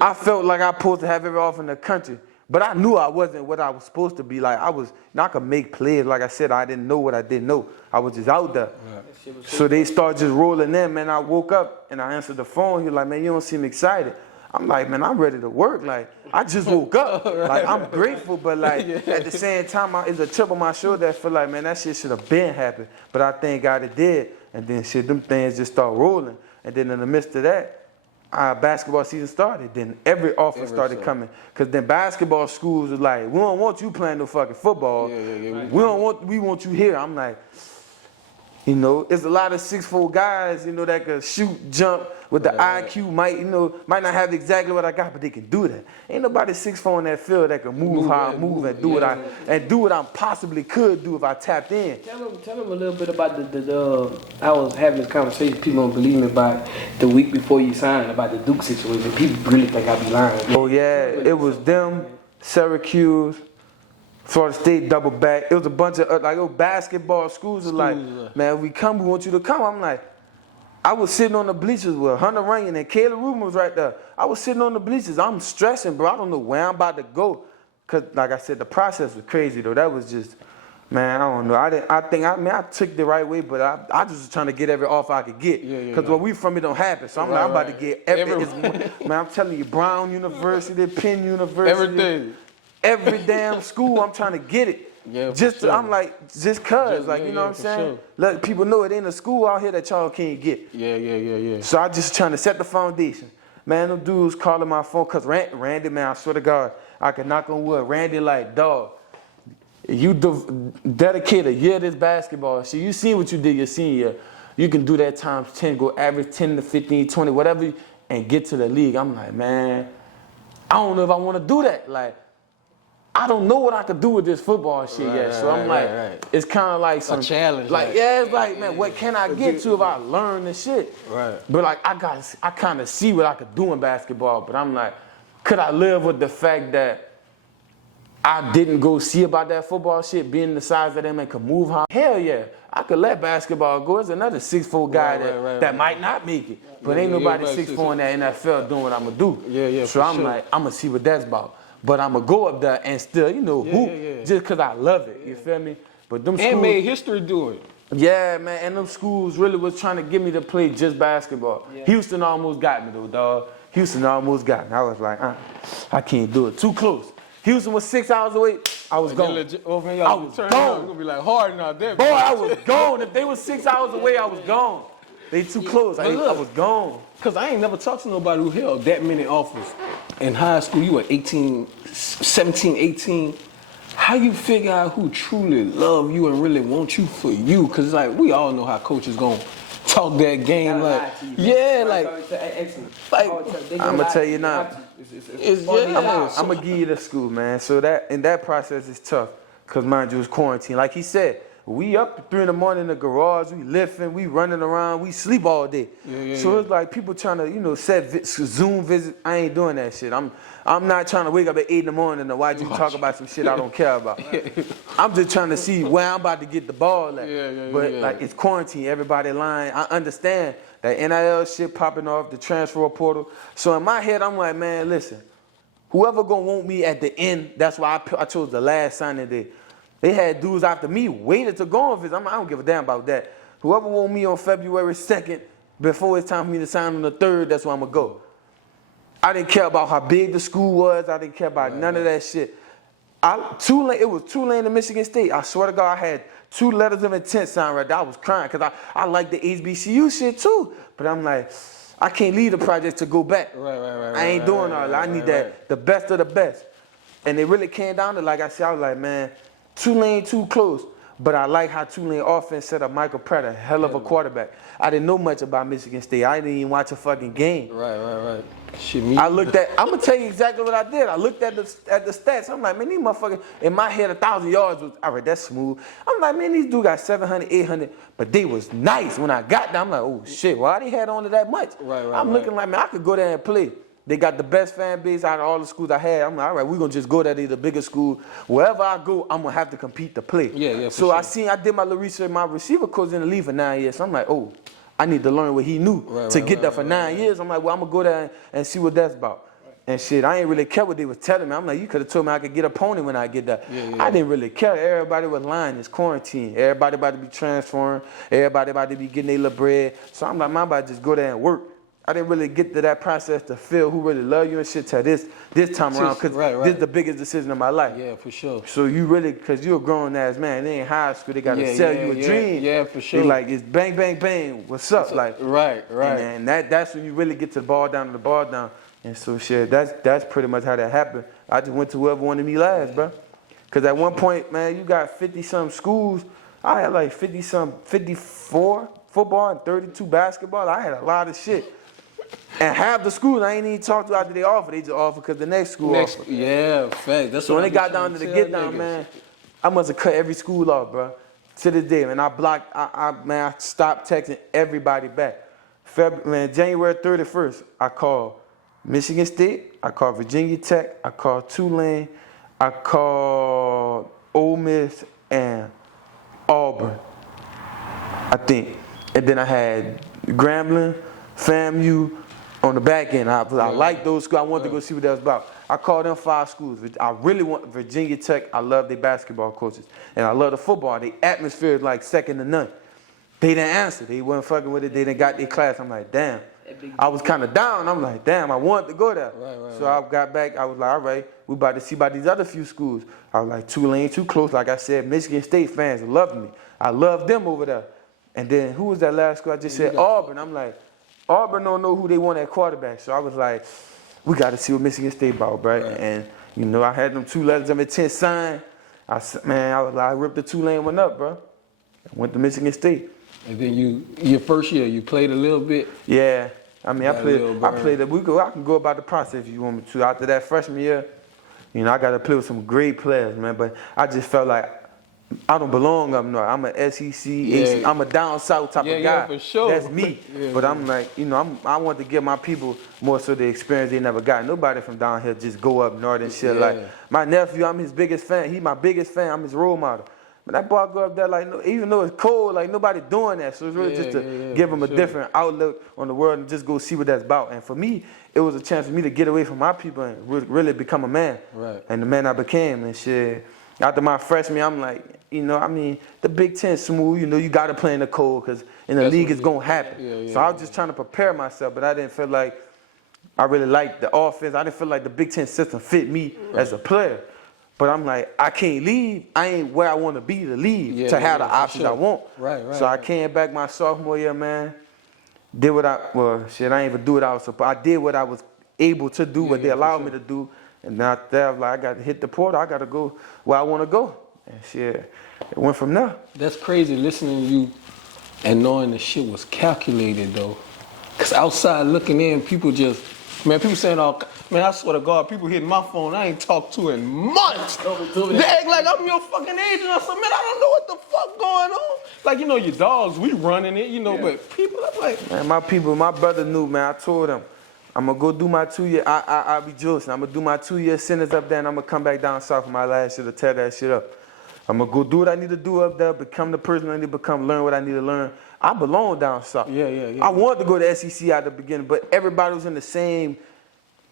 I felt like I was supposed to have every offer in the country, but I knew I wasn't what I was supposed to be. Like, I could make plays. Like I said, I didn't know what I didn't know. I was just out there. So they started just rolling in, man. I woke up and I answered the phone. He was like, man, you don't seem excited. I'm like, man, I'm ready to work. Like, I just woke up. Like, I'm grateful, but like, at the same time, it's a chip on my shoulder. I feel like, man, that shit should have been happened. But I thank God it did. And then shit, them things just start rolling. And then in the midst of that, our basketball season started. Then every offer started coming. Because then basketball schools was like, we don't want you playing no fucking football. We want you here. I'm like, it's a lot of 6'4" guys, that can shoot, jump with the IQ, might not have exactly what I got, but they can do that. Ain't nobody 6'4" in that field that can move how I move and do what I possibly could do if I tapped in. Tell them a little bit about I was having this conversation, people don't believe me, about the week before you signed, about the Duke situation. People really think I be lying. Oh yeah, it was them, Syracuse, Florida State double back. It was a bunch of basketball schools. Like, man, we want you to come. I'm like, I was sitting on the bleachers with Hunter Runyon and Kayla Rubin was right there. I was sitting on the bleachers. I'm stressing, bro. I don't know where I'm about to go. Cause like I said, the process was crazy though. That was just, man, I don't know. I took it the right way, but I just was trying to get every offer I could get. Because where we from, it don't happen. So I'm like, I'm about to get man, I'm telling you, Brown University, Penn University. Everything. Every damn school, I'm trying to get it. Yeah, for just sure. I'm like, just cause, like, yeah, you know yeah, what I'm for saying? sure. Let people know it ain't a school out here that y'all can't get. Yeah. So I just trying to set the foundation. Man, them dudes calling my phone, cause Randy, man, I swear to God, I could knock on wood. Randy like, dog, you dedicate a year to this basketball shit. You seen what you did your senior year. You can do that times 10, go average 10 to 15, 20, whatever, and get to the league. I'm like, man, I don't know if I want to do that. Like, I don't know what I could do with this football shit yet. So I'm like, it's kind of like some challenge. Like, yeah, it's like, man, what can I get to if I learn this shit? Right. But like, I kind of see what I could do in basketball. But I'm like, could I live with the fact that I didn't go see about that football shit, being the size of them and could move how? Hell yeah, I could let basketball go. There's another 6'4" guy that might not make it. But ain't nobody 6'4" in the NFL doing what I'm gonna do. Yeah, so I'm like, I'm gonna see what that's about. But I'm gonna go up there and still, hoop just cause I love it. You feel me? But them schools, And made history doing it. yeah, man, and them schools really was trying to get me to play just basketball. Yeah. Houston almost got me though, dog. Houston almost got me. I was like, I can't do it. Too close. Houston was 6 hours away. I was gone. I was gone. Gonna be like hard out there. Boy, I was gone. If they was 6 hours away, I was gone. They too close. I was gone. Cause I ain't never talked to nobody who held that many offers. In high school, you were 18, 17, 18. How you figure out who truly love you and really want you for you? Cause like we all know how coaches gonna talk that game. Like, yeah, like I'm gonna tell you now. I'm gonna give you the school, man. So that process is tough, cause mind you, it's quarantine. Like he said, we up at 3 in the morning in the garage, we lifting, we running around, we sleep all day. So it's like people trying to, set Zoom visit. I ain't doing that shit. I'm not trying to wake up at 8 in the morning and watch you talk about some shit I don't care about. I'm just trying to see where I'm about to get the ball at. But like it's quarantine, everybody lying. I understand that NIL shit popping off, the transfer portal. So in my head, I'm like, man, listen, whoever gonna want me at the end, that's why I chose the last signing day. They had dudes after me waited to go on visit. I don't give a damn about that. Whoever want me on February 2nd, before it's time for me to sign on the 3rd, that's where I'm gonna go. I didn't care about how big the school was. I didn't care about none of that shit. It was Twolee and Michigan State. I swear to God, I had 2 letters of intent signed right there. I was crying because I like the HBCU shit too. But I'm like, I can't leave the project to go back. I ain't doing all that. I need the best of the best. And it really came down to, like I said, I was like, man, Twolee too close. But I like how Twolee offense set up Michael Pratt, a hell of a quarterback. I didn't know much about Michigan State. I didn't even watch a fucking game. Right. I'm gonna tell you exactly what I did. I looked at the stats. I'm like, man, these motherfuckers, in my head, 1,000 yards was, all right, that's smooth. I'm like, man, these dudes got 700, 800, but they was nice. When I got there, I'm like, oh shit, why they had on to that much? I'm looking like, man, I could go there and play. They got the best fan base out of all the schools I had. I'm like, all right, we're gonna just go there to the bigger school. Wherever I go, I'm gonna have to compete to play. So I did my little research. My receiver coach in the league for 9 years. So I'm like, oh, I need to learn what he knew to get there for 9 years. I'm like, well, I'm gonna go there and see what that's about. And shit, I ain't really care what they was telling me. I'm like, you could have told me I could get a pony when I get there. I didn't really care. Everybody was lying. It's quarantine. Everybody about to be transferring. Everybody about to be getting their little bread. So I'm like, man, I'm about to just go there and work. I didn't really get to that process to feel who really love you and shit till this time around, because this is the biggest decision of my life. Yeah, for sure. So you really, because you're a grown ass man, they in high school, they got to sell you a dream. Yeah, for sure. They like, it's bang, bang, bang, what's up? Like, right. And that's when you really get to the ball down. And so shit, that's pretty much how that happened. I just went to whoever wanted me last, bro. Because at one point, man, you got 50-some schools. I had like 54 football and 32 basketball. I had a lot of shit. And half the schools I ain't even talked to after they offer. They just offer because the next school offer. Yeah, fact. That's so when they got down to the get down, man, I must have cut every school off, bro. To this day, man, I stopped texting everybody back. January 31st, I called Michigan State, I called Virginia Tech, I called Tulane, I called Ole Miss and Auburn, I think. And then I had Grambling, FAMU on the back end. I like those schools. I wanted to go see what that was about. I called them 5 schools. I really want Virginia Tech. I love their basketball coaches. And I love the football. The atmosphere is like second to none. They didn't answer. They wasn't fucking with it. They didn't got their class. I'm like, damn. I was kind of down. I'm like, damn, I wanted to go there. Right, So I got back. I was like, all right, we about to see about these other few schools. I was like, Twolee too close. Like I said, Michigan State fans loved me. I loved them over there. And then who was that last school? I just said Auburn. I'm like, Auburn don't know who they want at quarterback. So I was like, we got to see what Michigan State about, right? And you know, I had them 2 letters of intent signed. I was like, I ripped the Twolee one up, bro. I went to Michigan State. And then your first year, you played a little bit? Yeah. I mean, I played I can go about the process if you want me to. After that freshman year, you know, I got to play with some great players, man. But I just felt like I don't belong up north. I'm a SEC, AC, I'm a down south type of guy. Yeah, for sure. That's me. But I'm like, you know, I want to give my people more so the experience they never got. Nobody from down here just go up north and shit. Like, my nephew, I'm his biggest fan. He my biggest fan. I'm his role model. But that boy go up there like, even though it's cold, like nobody doing that. So it's really just to give him a different outlook on the world and just go see what that's about. And for me, it was a chance for me to get away from my people and really become a man. Right. And the man I became and shit. After my freshman, I'm like, you know, I mean, the Big Ten smooth, you know, you got to play in the cold because in the league it's going to happen. So I was just trying to prepare myself, but I didn't feel like I really liked the offense. I didn't feel like the Big Ten system fit me as a player. But I'm like, I can't leave. I ain't where I want to be to leave to have the options I want. Right. So I came back my sophomore year, man. Did what I ain't even do what I was supposed. I did what I was able to do, what they allowed me to do. And now there, like, I got to hit the portal. I got to go where I want to go. And shit, it went from there. That's crazy listening to you and knowing the shit was calculated, though. Because outside looking in, people just, man, people saying, oh, man, I swear to God, people hitting my phone I ain't talked to in months. They act like I'm your fucking agent or something. Man, I don't know what the fuck going on. Like, you know, your dogs, we running it, you know, but people are like. Man, my brother knew, man. I told him, I'm going to go do my 2 year, I'll be Joseph. I'm going to do my 2 year sentence up there and I'm going to come back down south for my last year to tear that shit up. I'm going to go do what I need to do up there, become the person I need to become, learn what I need to learn. I belong down south. I wanted to go to SEC at the beginning, but everybody was in the same,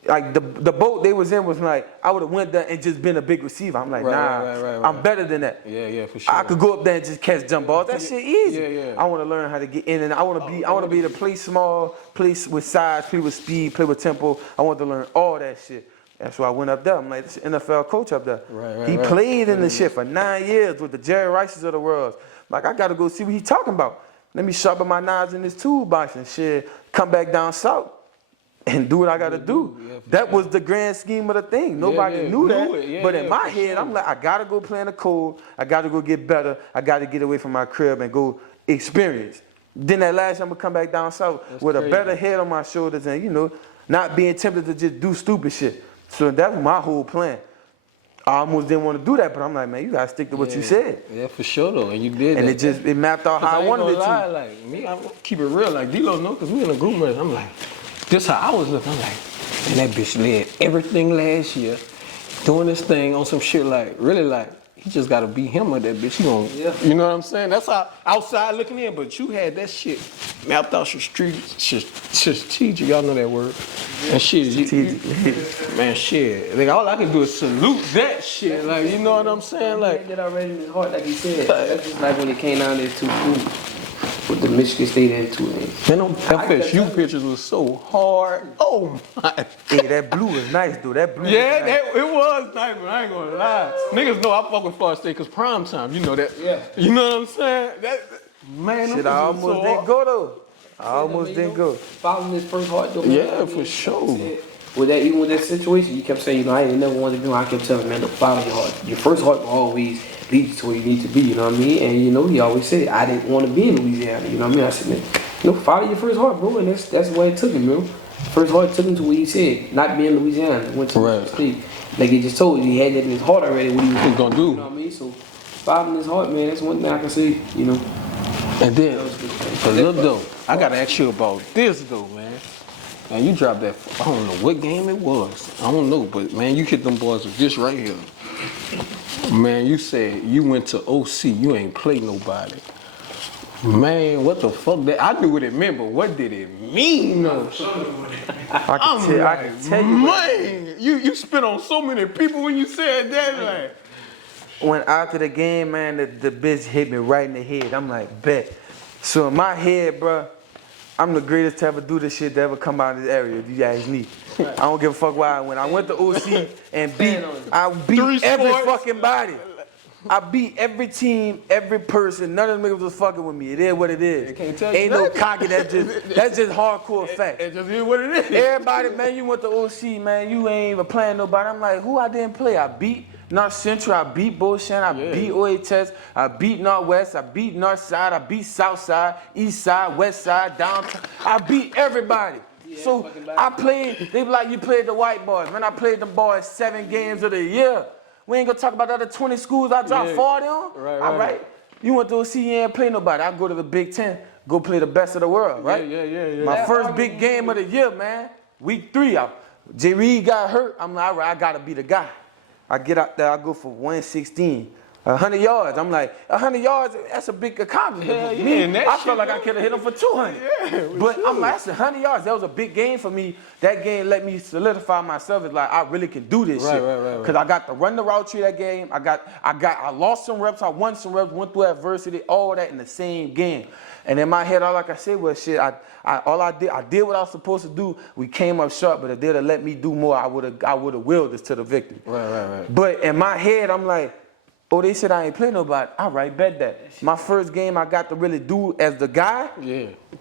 like the boat they was in was like, I would have went there and just been a big receiver. I'm like, I'm better than that. Yeah, for sure. I could go up there and just catch jump balls. That shit easy. I want to learn how to get in and I want to be able to play small, play with size, play with speed, play with tempo. I want to learn all that shit. That's why I went up there. I'm like, this NFL coach up there. He played in the shit for 9 years with the Jerry Rices of the world. Like, I got to go see what he's talking about. Let me sharpen my knives in this toolbox and shit. Come back down south and do what I got to do. That was the grand scheme of the thing. Nobody knew that. But in my head, I'm like, I got to go play in the cold. I got to go get better. I got to get away from my crib and go experience. Then that last year, I'm going to come back down south with a better head on my shoulders and, you know, not being tempted to just do stupid shit. So that was my whole plan. I almost didn't want to do that, but I'm like, man, you gotta stick to what you said. Yeah, for sure though, and you did. And it mapped out how I wanted it to. Like me, I keep it real. Like D-Lo know, cause we in a group mess. I'm like, this how I was looking. I'm like, man, that bitch led everything last year, doing this thing on some shit like, really like, he just gotta be him with that bitch. He gonna, you know what I'm saying? That's how outside looking in, but you had that shit mapped out strategic. Y'all know that word. And shit, man, shit. Like all I can do is salute that shit. Like, you know what I'm saying? Like, Get already in his heart, like he said. That's just like when it came down to two schools with the Michigan State and Twolee. Man, them FSU pictures was so hard. Oh my. Hey, that blue is nice, dude. That blue. Yeah, it was nice, but I ain't gonna lie. Niggas know I fuck with Florida State cause prime time. You know that. Yeah. You know what I'm saying? Man, shit, I almost didn't go though. I almost didn't go. Following his first heart though. Yeah, for sure. Even with that situation, you kept saying, you know, I ain't never wanted to do. I kept telling him, man, to follow your heart. Your first heart will always lead you to where you need to be. You know what I mean? And you know, he always said, I didn't want to be in Louisiana. You know what I mean? I said, man, you know, follow your first heart, bro. And that's where it took him, bro. First heart took him to where he said, not being in Louisiana. Went to the state. Like he just told you, he had that in his heart already. What he was gonna do? You know what I mean? So following his heart, man, that's one thing I can say. You know. And then, but look though, I gotta ask you about this though, man. Man, you dropped that, I don't know what game it was. I don't know, but man, you hit them boys with this right here. Man, you said you went to OC, you ain't play nobody. Man, what the fuck that? I knew what it meant, but what did it mean though? I can tell you. Man, you spit on so many people when you said that, like. When after the game, man, the bitch hit me right in the head. I'm like, bet. So in my head, bro, I'm the greatest to ever do this shit to ever come out of this area, if you ask me. I don't give a fuck why. When I went to OC and I beat every fucking body. I beat every team, every person. None of them niggas was fucking with me. It is what it is. Ain't no cocky. That's just hardcore fact. It just is what it is. Everybody, man, you went to OC, man. You ain't even playing nobody. I'm like, who I didn't play? I beat North Central. I beat Bullshine. I beat OHS. I beat Northwest. I beat North Side. I beat South Side, East Side, West Side, downtown. I beat everybody. So I played. They be like, you played the white boys. Man, I played them boys 7 games of the year. We ain't gonna talk about the other 20 schools I dropped 40 on. All right. You went to OC, you ain't play nobody. I go to the Big Ten, go play the best of the world, right? Yeah. My first big game of the year, man. Week 3, J. Reed got hurt. I'm like, all right, I gotta be the guy. I get out there, I go for 116. 100 yards. I'm like, 100 yards, that's a big accomplishment. I felt like I could have hit him for 200. But I'm like, that's 100 yards. That was a big game for me. That game let me solidify myself. It's like, I really can do this shit. Because I got to run the route tree that game. I lost some reps. I won some reps, went through adversity, all that in the same game. And in my head, all I could say was, shit, I did what I was supposed to do. We came up short, but if they'd have let me do more, I would have willed this to the victory. But in my head, I'm like, oh, they said I ain't play nobody. All right, bet that. My first game I got to really do as the guy.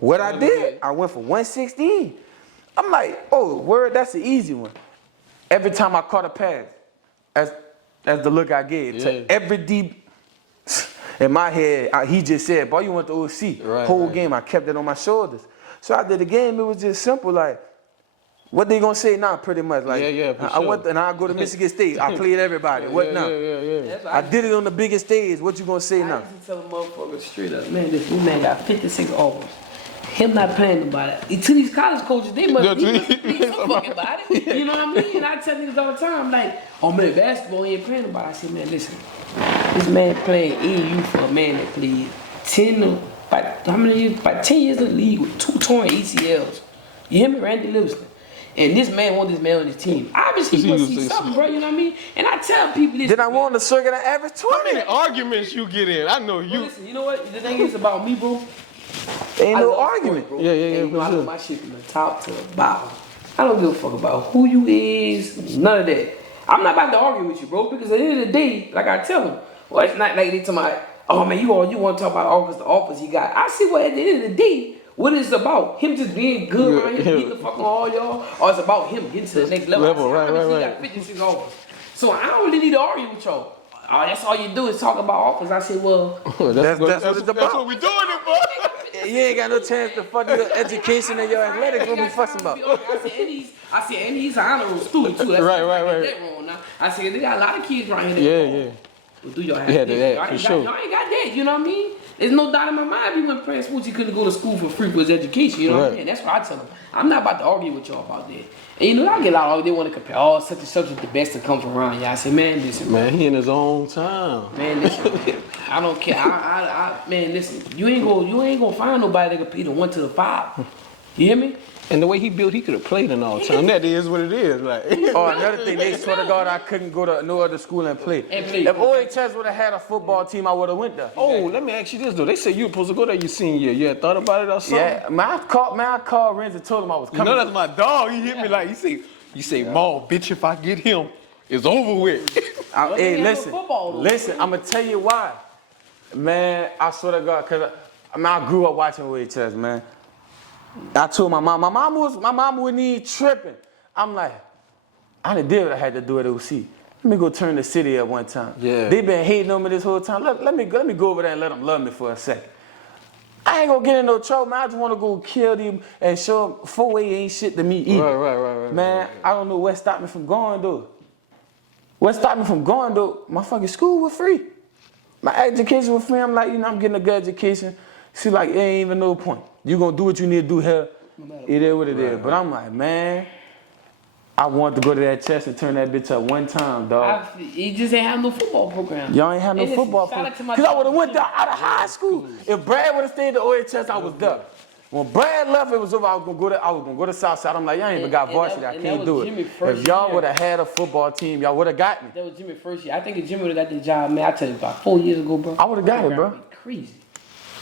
What I did, I went for 116. I'm like, oh, word, that's the easy one. Every time I caught a pass, as the look I gave to every deep. In my head, he just said, boy, you went to OC. Whole game, I kept it on my shoulders. So after the game, it was just simple, like, what they gonna say now? Pretty much like I went and I go to Michigan State. I played everybody. What now? I did it on the biggest stage. What you gonna say now? I used to tell a motherfucker straight up, man, this new man got 56 offers. Him not playing nobody. To these college coaches, they must be some fucking body. You know what I mean? And I tell niggas all the time, like, oh man, basketball he ain't playing nobody. I said, man, listen, this man playing AU for a man that played 10 years in the league with 2 torn ACLs. You hear me, Randy Livingston? And this man want this man on his team. Obviously, he must see something, bro. You know what I mean? And I tell people this. Then I won the circuit and average 20. How many arguments you get in? I know you. Well, listen, you know what? The thing is about me, bro. Ain't no argument. Sports, bro. I know my shit from the top to the bottom. I don't give a fuck about who you is, none of that. I'm not about to argue with you, bro, because at the end of the day, like I tell them, well, it's not like they tell me, oh man, you want to talk about the offers he got. I see what at the end of the day, what it's about. Him just being good around here, beating the fuck on all y'all, or it's about him getting to the next level. He got 56 offers. So I don't really need to argue with y'all. That's all you do is talk about offers. I said, well, that's what it's about. That's what we doing it for. You ain't got no chance to fuck your education and your athletics. What we fussing about? I said, and he's an honorable student too. That's right. That wrong now. I said, they got a lot of kids right here. Well, do y'all have that? Y'all ain't got that. You know what I mean? There's no doubt in my mind he went playing sports. He couldn't go to school for free for his education. You know what I mean? That's what I tell him. I'm not about to argue with y'all about that. And you know, I get a lot of they want to compare such and such is the best that comes from around. Yeah, I say, man, listen. Man, he in his own time. Man, listen. I don't care. Man, listen. You ain't gonna find nobody that can beat a 1 to the 5. You hear me? And the way he built, he could have played in all time. That is what it is. Like. Oh, another thing, they swear to God I couldn't go to no other school and play. If OHS would have had a football team, I would have went there. Oh, let me ask you this though. They said you were supposed to go there your senior year. You had thought about it or something? Yeah, I called Renz and told him I was coming. You know that's my dog. He hit me like, you say, Maul, bitch, if I get him, it's over with. Hey, listen, I'm going to tell you why. Man, I swear to God, because I grew up watching OHS, man. I told my mom wasn't even tripping. I'm like, I done did what I had to do at OC. Let me go turn the city up one time. Yeah. They been hating on me this whole time. Let me go over there and let them love me for a second. I ain't gonna get in no trouble, man. I just wanna go kill them and show them 4A ain't shit to me either. Right. Man, I don't know what stopped me from going though. My fucking school was free. My education was free. I'm like, I'm getting a good education. See, like, it ain't even no point. You gonna do what you need to do here. It is what it is. But I'm like, man, I want to go to that chest and turn that bitch up one time, dog. You just ain't have no football program. Y'all ain't have no football program. Because I would have went there out of high school. If Brad would have stayed at OHS, I was there. When Brad left, it was over. I was gonna go to Southside. I'm like, y'all ain't even got varsity. I can't do it. If y'all would have had a football team, y'all would have got me. That was Jimmy's first year. I think if Jimmy would have got the job, man, I tell you about 4 years ago, bro. I would have got it, bro. Crazy.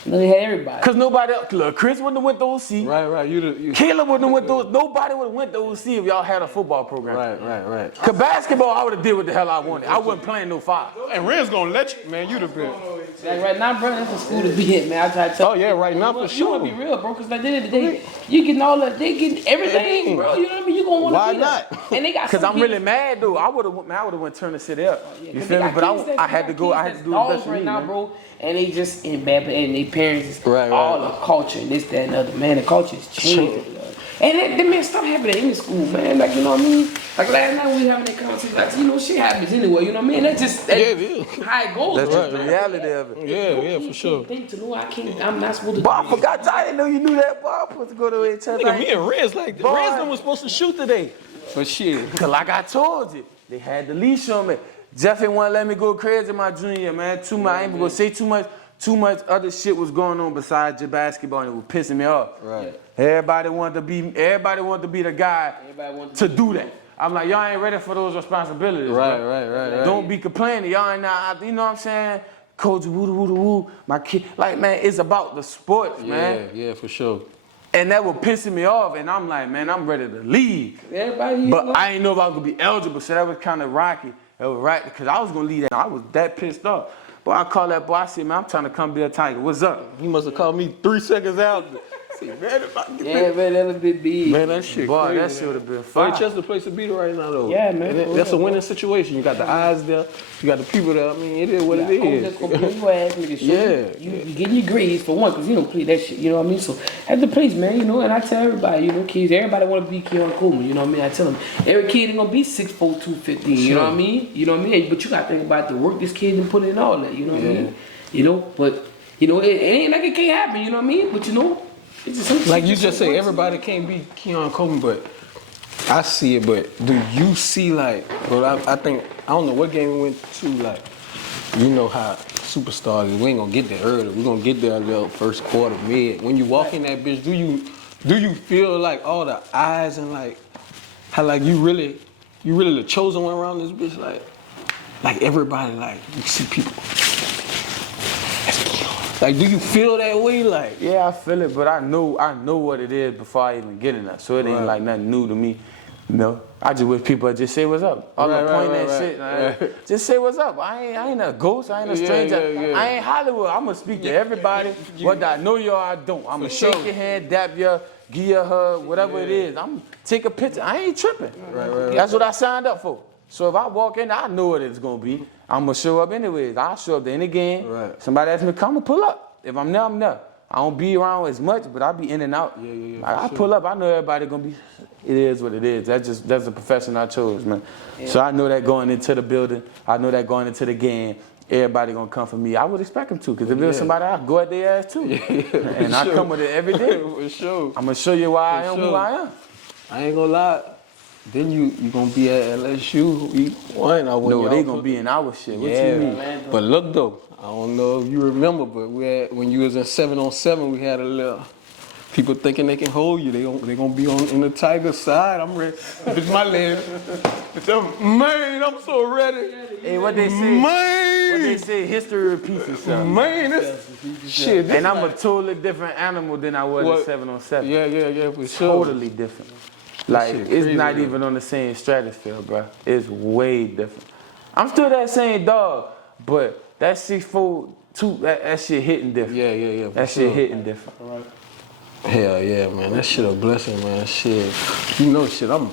They had everybody. Cause nobody else, look, Chris wouldn't have went to OC. Right. Caleb wouldn't have went to OC. Nobody would have went to OC if y'all had a football program. Right. Cause basketball, I would have did what the hell I wanted. I wasn't playing no 5. And Ren's gonna let you, man. You'd have been. Like right now, bro, that's a school to be in, man. I try to tell Oh yeah, right now for you sure. wanna be real, bro, cause like, at the end of the day, you getting all that, they getting everything, bro. You know what I mean? You gonna wanna Why be not? there. And they got Cause some I'm kids- really mad though. I would have went turn the city up. You Cause feel they me? got But kids that- I had to go. I had to do the dogs best for right me, now, man. bro. And they just in bad, and their parents is Right. all the culture and this, that, and the other. Man, the culture is changing. And that man, stuff happening in the school, man. Like, you know what I mean? Like last night we having that conversation, like, you know, shit happens anyway. You know what I mean? That's Yeah, it is. how it goes. That's bro. just the reality of it. Yeah, for sure. Think to know I'm not supposed to. Boy, I forgot. I didn't know you knew that. Boy, I'm supposed to go to each other. Nigga, me and Ren's like, Boy. Ren's was supposed to shoot today. But shit. Cause like I told you, they had the leash on me. Jeffy wouldn't let me go crazy my junior year, man. I ain't gonna say too much. Too much other shit was going on besides your basketball, and it was pissing me off. Right. Everybody wanted to be the guy to do that. I'm like, y'all ain't ready for those responsibilities. Right. Don't be complaining. Y'all ain't not, you know what I'm saying? Coach, woo, my kid. Like, man, it's about the sports, man. Yeah, for sure. And that was pissing me off, and I'm like, man, I'm ready to leave. Everybody, But I ain't know if I was gonna be eligible, so that was kind of rocky. That was right, because I was gonna leave that. I was that pissed off. Boy, I called that boy, I said, man, I'm trying to come be a Tiger. What's up? He must have called me 3 seconds out. See, man, if I get yeah, man, that was a bit big. Man, that shit Boy, crazy. that shit would have been fun. Manchester place to beat right now, though. Yeah, man, And for that's a real, winning situation. You got the eyes there. You got the people there. I mean, it is what it Coach is. that's gonna blow your ass, nigga. Show Yeah. You getting your grades for one, cause you don't play that shit. You know what I mean? So at the place, man. You know, and I tell everybody, you know, kids, everybody want to be Keon Coleman. You know what I mean? I tell them every kid ain't gonna be 6'4", 215. You know what I mean? You know what I mean? But you got to think about the work this kid and put in all that. You know what I mean? You know, but you know, it ain't like it can't happen. You know what I mean? But you know, it's just some Like shit you just say, works. everybody can't be Keon Coleman, but I see it. But do you see like? Well, I think I don't know what game we went to. Like, you know how superstars is. We ain't gonna get there early. We gonna get there a little first quarter, mid. When you walk in that bitch, do you feel like all the eyes and like how like you really the chosen one around this bitch? Like everybody, like you see people. Like, do you feel that way? Like, Yeah, I feel it, but I know what it is before I even get in there. So it ain't like nothing new to me. You know, I just wish people would just say what's up. All the point that shit. Like, just say what's up. I ain't a ghost. I ain't a stranger. Yeah. I ain't Hollywood. I'm gonna speak to everybody, whether I know you or I don't. I'm gonna shake your hand, dap you, give you a hug, whatever it is. I'm take a picture. I ain't tripping. That's what I signed up for. So if I walk in, I know what it's gonna be. I'm gonna show up anyways. I'll show up to any game. Right. Somebody asks me to come and pull up. If I'm there, I'm there. I don't be around as much, but I be in and out. Yeah, I pull up. I know everybody gonna be. It is what it is. That's a profession I chose, man. So I know that going into the building. I know that going into the game. Everybody gonna come for me. I would expect them to, because if it was somebody, I'd go at their ass too. And I come with it every day. For sure. I'm gonna show you why I am who I am. I ain't gonna lie. Then you gonna be at LSU week 1. No, they gonna be in our shit. What you mean? But look though, I don't know if you remember, but when you was in 7-on-7, we had a little people thinking they can hold you. They gonna be in the Tiger side. I'm ready. It's my leg. Man, I'm so ready. Hey, what they say? Man, What they say? History repeats itself. man, this shit. This And I'm a totally different animal than I was at 7-on-7. Yeah, for sure. Totally different. Like, shit it's crazy, not bro. even on the same stratosphere, bro. It's way different. I'm still that same dog, but that 6'4", 2, that shit hitting different. Yeah. That shit hitting different. Hell yeah, man. That shit a blessing, man. Shit. You know shit, I'm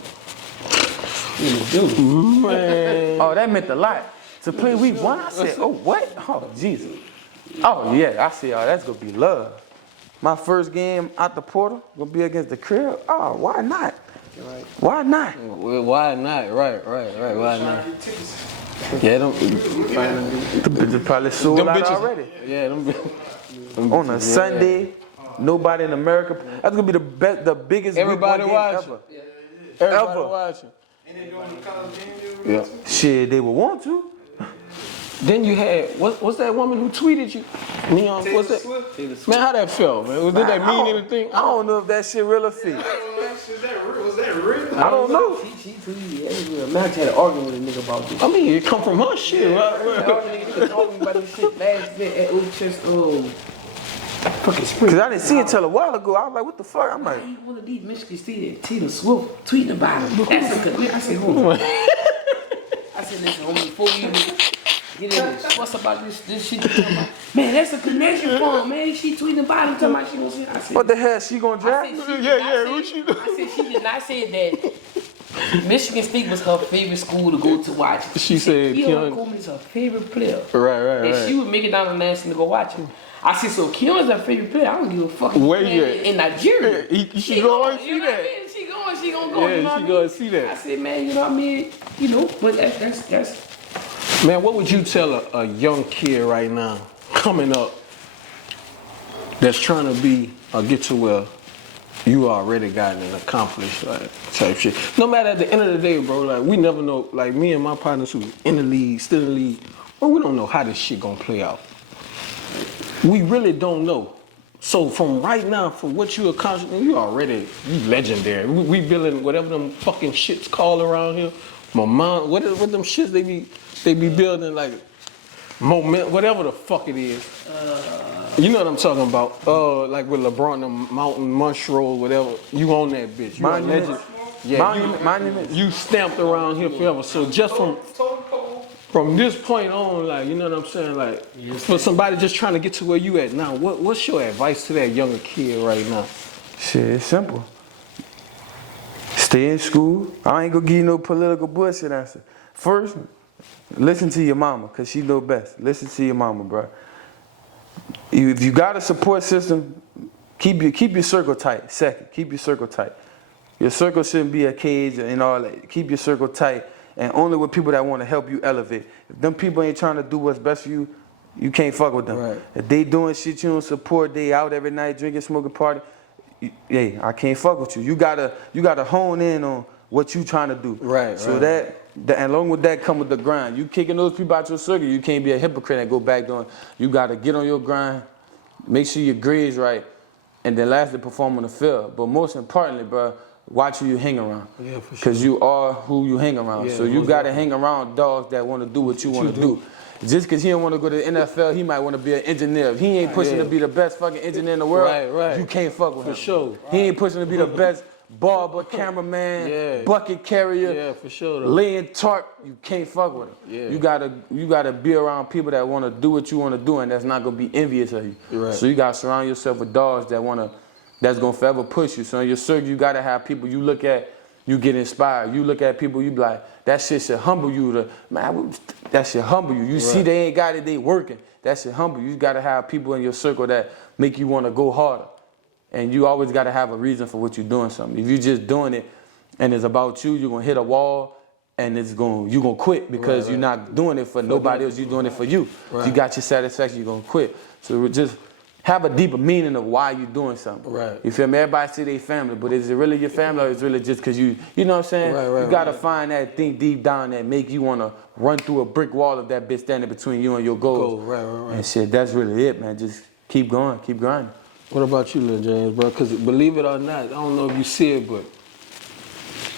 man. Oh, that meant a lot. To play week 1, I said, oh, what? Oh, Jesus. Oh, yeah, I see, oh, that's going to be love. My first game out the portal, going to be against the crib. Oh, why not? Why not? Well, why not? Right. Why not? Yeah, them Bitches probably sold out bitches already. Yeah, them On a Sunday, nobody in America. That's going to be the biggest Everybody week 1 game watching. ever. Everybody Ever. watching. And they doing the college game deal? Yeah. Shit, they would want to. Then you had what's that woman who tweeted you? Neon, what's that? Swift? Man, how that felt, man? Did that mean anything? I don't know if that shit real or fake. Was that real? I don't know. She tweeted everywhere. Man, I had an argument with a nigga about this. I mean, it come from her shit, right? Nigga told me about this shit last night at Old Chest. Fucking spring. Cause I didn't see it till a while ago. I was like, what the fuck? I'm like, Ain't one of these Michigan State Taylor Swift tweeting about it. That's a connection. I said, hold on. I said, listen, homie, before you get in this, what's about this shit you talking about? Man, that's a connection for him, man. She tweeting about it, talking about she gonna say. I said, what the hell? She gonna draft? I said she did not say that. Michigan State was her favorite school to go to watch. She said Keon Coleman is her favorite player. Right. And she would make it down to Lansing to go watch him. I said, so Keon's her favorite player. I don't give a fuck. Where you at? In Nigeria. She going to see that. She gonna go. Yeah, you know she what gonna I mean? see that. I said, man, you know what I mean? You know, but that's. Man, what would you tell a young kid right now coming up that's trying to be or get to where you already got and accomplished, like, type shit? No matter at the end of the day, bro, like, we never know, like, me and my partners who in the league, still in the league, bro, we don't know how this shit gonna play out. We really don't know. So from right now, for what you accomplished, you legendary. We building whatever them fucking shits called around here. My mom, what them shits they be building, like moment, whatever the fuck it is. You know what I'm talking about? Like with LeBron, the Mountain Mushroom, whatever. You own that bitch. You a legend. Yeah, Monument. you stamped around here forever. So just from this point on, like, you know what I'm saying? Like, for somebody just trying to get to where you at now, what's your advice to that younger kid right now? Shit, it's simple. Stay in school. I ain't gonna give you no political bullshit answer. First, listen to your mama, cause she know best. Listen to your mama, bro. If you got a support system, keep your circle tight. Second, keep your circle tight. Your circle shouldn't be a cage and all that. Keep your circle tight, and only with people that want to help you elevate. If them people ain't trying to do what's best for you, you can't fuck with them. Right. If they doing shit you don't support, they out every night drinking, smoking, party. Hey, I can't fuck with you. You gotta hone in on what you trying to do. Right. So that and along with that come with the grind. You kicking those people out your circle, you can't be a hypocrite and go back doing. You gotta get on your grind, make sure your grades right, and then lastly perform on the field. But most importantly, bro, watch who you hang around. Yeah, for sure. Cause you are who you hang around. Yeah, so you gotta hang around dogs that want to do what you want to do. Just because he don't want to go to the NFL, he might want to be an engineer. If he ain't pushing to be the best fucking engineer in the world, you can't fuck with him. For sure. He ain't pushing to be the best barber, cameraman, bucket carrier, for sure. laying tarp. You can't fuck with him. Yeah. You gotta be around people that want to do what you want to do and that's not gonna be envious of you. Right. So you gotta surround yourself with dogs that's gonna forever push you. So in your circle, you gotta have people you look at. You get inspired. You look at people, you be like, that shit should humble you. That should humble you. You see they ain't got it, they working. That should humble you. You gotta have people in your circle that make you wanna go harder. And you always gotta have a reason for what you're doing something. If you're just doing it and it's about you, you're gonna hit a wall and you're gonna quit because you're not doing it for nobody else, you're doing it for you. Right. You got your satisfaction, you're gonna quit. So just have a deeper meaning of why you're doing something. Right. You feel me? Everybody say they family, but is it really your family or is it really just because you know what I'm saying? You gotta find that thing deep down that make you wanna run through a brick wall of that bitch standing between you and your goals. Right. And shit, that's really it, man. Just keep going, keep grinding. What about you, Lil James, bro? Because believe it or not, I don't know if you see it, but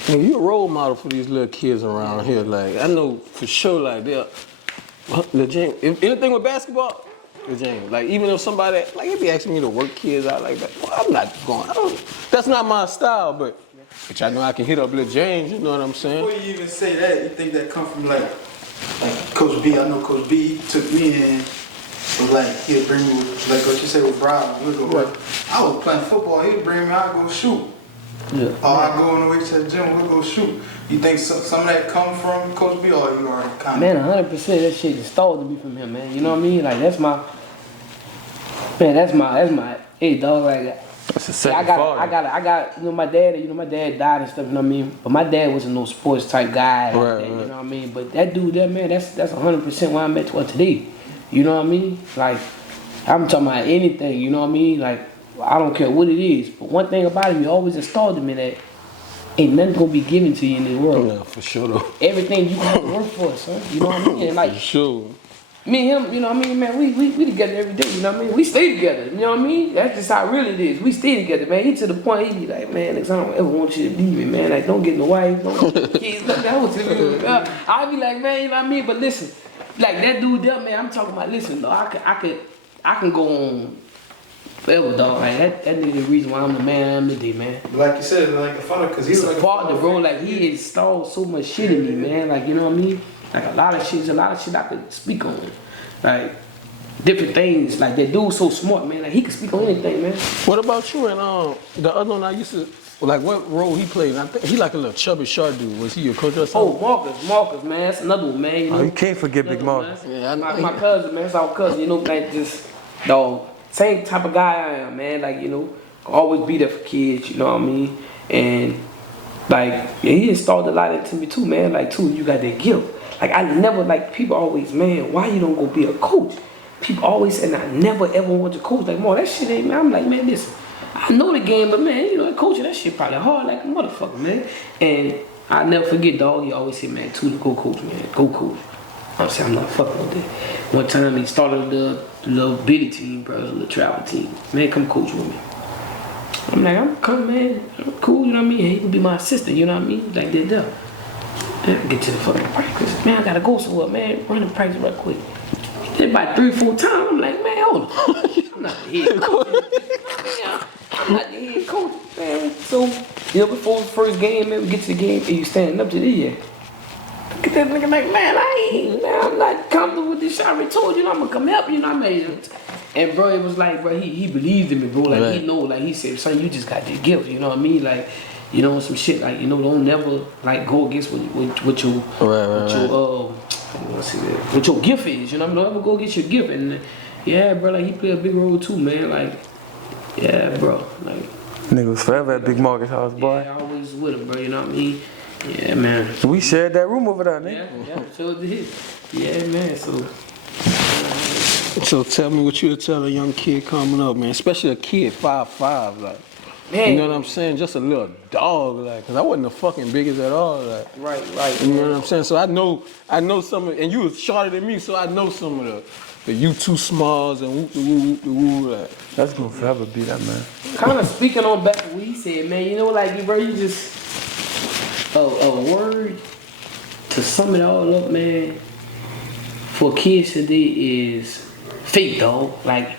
you're a role model for these little kids around here. Like, I know for sure, like, Lil James, if anything with basketball, James. Like, even if somebody, like, if he asking me to work kids out like that, well, I'm not going, that's not my style, but I know I can hit up Lil James, you know what I'm saying? Before you even say that, you think that come from, like Coach B. I know Coach B took me in, but, like, he'd bring me, like what you said with Brian, we'd go, I was playing football, he'd bring me out, go shoot. Yeah. Or I'd go on the way to the gym, we'd go shoot. You think some of that come from Coach B, or you already kind of? Man, 100% that shit installed to me from him, man. You know what I mean? Like, that's my, hey, dog, like, that's a second father. I got, my dad died and stuff, you know what I mean? But my dad wasn't no sports type guy, you know what I mean? But that dude there, man, that's 100% why I'm at today. You know what I mean? Like, I'm talking about anything, you know what I mean? Like, I don't care what it is. But one thing about him, he always installed in me that ain't nothing gonna be given to you in this world. Yeah, for sure though. Everything you have to work for, son. You know what I mean? And like, for sure. Me and him, you know what I mean, man, we together every day, you know what I mean? We stay together, you know what I mean? That's just how really it is. We stay together, man. He to the point, he be like, man, I don't ever want you to leave me, man. Like, don't get no wife, don't get no kids, nothing. I be like, man, you know what I mean? But listen, like that dude there, man, I'm talking about, listen, though, I can go on forever, dog. Like that nigga the reason why I'm the man I am today, man. Like you said, like a father, cause he It's was a like father, bro. Like he installed so much shit in me, man. Like you know what I mean? Like a lot of shit I could speak on. Like different things. Like that dude so smart, man. Like he could speak on anything, man. What about you and the other one I used to like? What role he played? I think he like a little chubby short dude. Was he your coach or something? Oh, Marcus, man. That's another one, man. You know? You can't forget Big Marcus. Yeah, My cousin, man. That's our cousin. You know, like just dog. Same type of guy I am, man. Like you know, always be there for kids. You know what I mean? And like yeah, he installed a lot into me too, man. Like too, you got that gift. Like I never like people always, man. Why you don't go be a coach? People always say, I never ever want to coach. Like, more that shit ain't, man. I'm like, man, listen, I know the game, but man, you know, coaching that shit probably hard like a motherfucker, man. And I never forget, dog. He always said, man, Twolee, go coach, man, go coach. I'm saying, I'm not fucking with that. One time he started the little bitty team, bro, the little travel team. Man, come coach with me. I'm like, I'm coming, man. I'm cool, you know what I mean? He could be my assistant, you know what I mean? Like that, man, get to the fucking practice. Man, I gotta go somewhere, man. Run the practice right quick. Did about 3 or 4 times. I'm like, man, hold on. I'm not the head coach. I'm not the head coach, man. So, you know, before the first game, man, we get to the game, and you standing up to this, yeah. Look at that nigga like, man, I'm not comfortable with this shit. I already told you, I'm gonna come help you, know what I mean? And bro, it was like, bro, he believed in me, bro. Like, he know, like, he said, son, you just got that gift, you know what I mean? Like, you know, some shit, like, you know, don't never, like, go against what your, what your gift is, you know what I mean? Don't ever go get your gift. And yeah, bro, like he played a big role too, man. Like, yeah, bro. Like Nigga was forever at Big Marcus house, boy. Yeah, I always with him, bro, you know what I mean? Yeah, man. We shared that room over there, nigga. Yeah, sure did. Yeah, man, So tell me what you would tell a young kid coming up, man, especially a kid 5'5", like. man. You know what I'm saying? Just a little dog, like, cause I wasn't the fucking biggest at all, like. Right. You know what I'm saying? So I know some of, and you was shorter than me, so I know some of the you too smalls and whoop the woo, like. That's gonna forever be that, man. Kind of speaking on back what he said, man, you know, like, bro, you just, a word to sum it all up, man, for kids today is faith, dog. Like,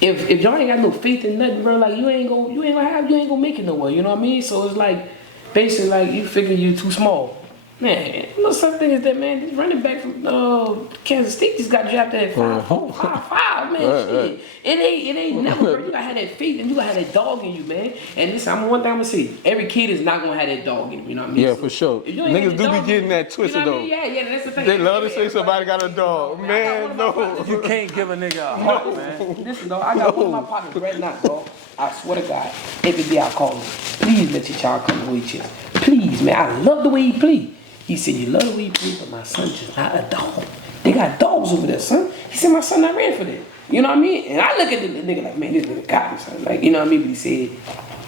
if y'all ain't got no faith in nothing, bro, like you ain't gonna make it nowhere, you know what I mean? So it's like, basically, like you figure you too small. Man, no such thing as that, man. This running back from Kansas State just got drafted at 5'5", man. Shit. It ain't never, bro. You gotta have that faith and you gotta have that dog in you, man. And listen, one thing I'm gonna say, every kid is not gonna have that dog in them, you know what I mean? Yeah, so for sure. Niggas do be getting that twisted, though. Yeah, that's the thing. They love to say somebody got a dog. Man, no. You can't give a nigga a heart, man. Listen, dog, I got one of my partners right now, dog. I swear to God, every day I call him. Please let your child come to his chest. Please, man. I love the way he play. He said, you love the way he play, but my son just not a dog. They got dogs over there, son. He said, my son not ready for that. You know what I mean? And I look at the nigga like, man, this nigga got me, son. Like, you know what I mean? But he said,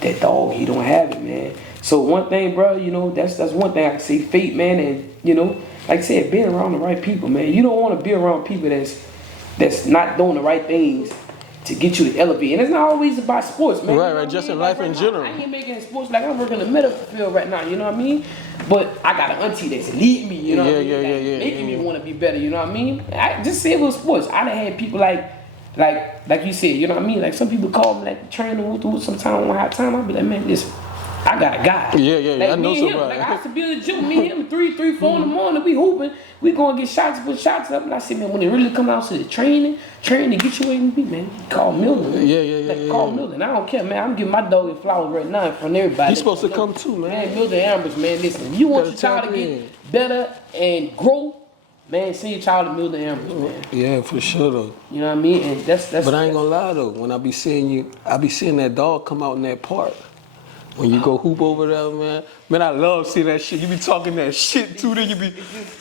that dog, he don't have it, man. So one thing, bro, you know, that's one thing I can say, faith, man, and, you know, like I said, being around the right people, man. You don't want to be around people that's not doing the right things to get you to elevate. And it's not always about sports, man. Right, just in life in general. I ain't making sports, like I'm working in the medical field right now, you know what I mean? But I got an auntie that's leading me, you know what I mean? Making me want to be better, you know what I mean? I just say it was sports. I done had people like you said, you know what I mean? Like some people call me like trainer sometimes I don't have time. I'll be like, man, listen, I got a guy. Yeah, like, I know somebody. Like I used to be in the gym, me and him, 3, 4 in the morning, we hooping, we gonna get shots, put shots up, and I said, man, when it really come out to the training, get you where you be, man. Call Milton. Yeah. Call Milton. I don't care, man. I'm giving my dog his flowers right now in front of everybody. He's supposed to come too, man. Man, Milton Ambers, man, listen, you want your child to get better and grow, man, send your child to Milton Ambers, man. Yeah, for sure, though. You know what I mean? And that's. But I ain't gonna lie, though. When I be seeing that dog come out in that park. When you go hoop over there, man, I love seeing that shit. You be talking that shit too, then you be,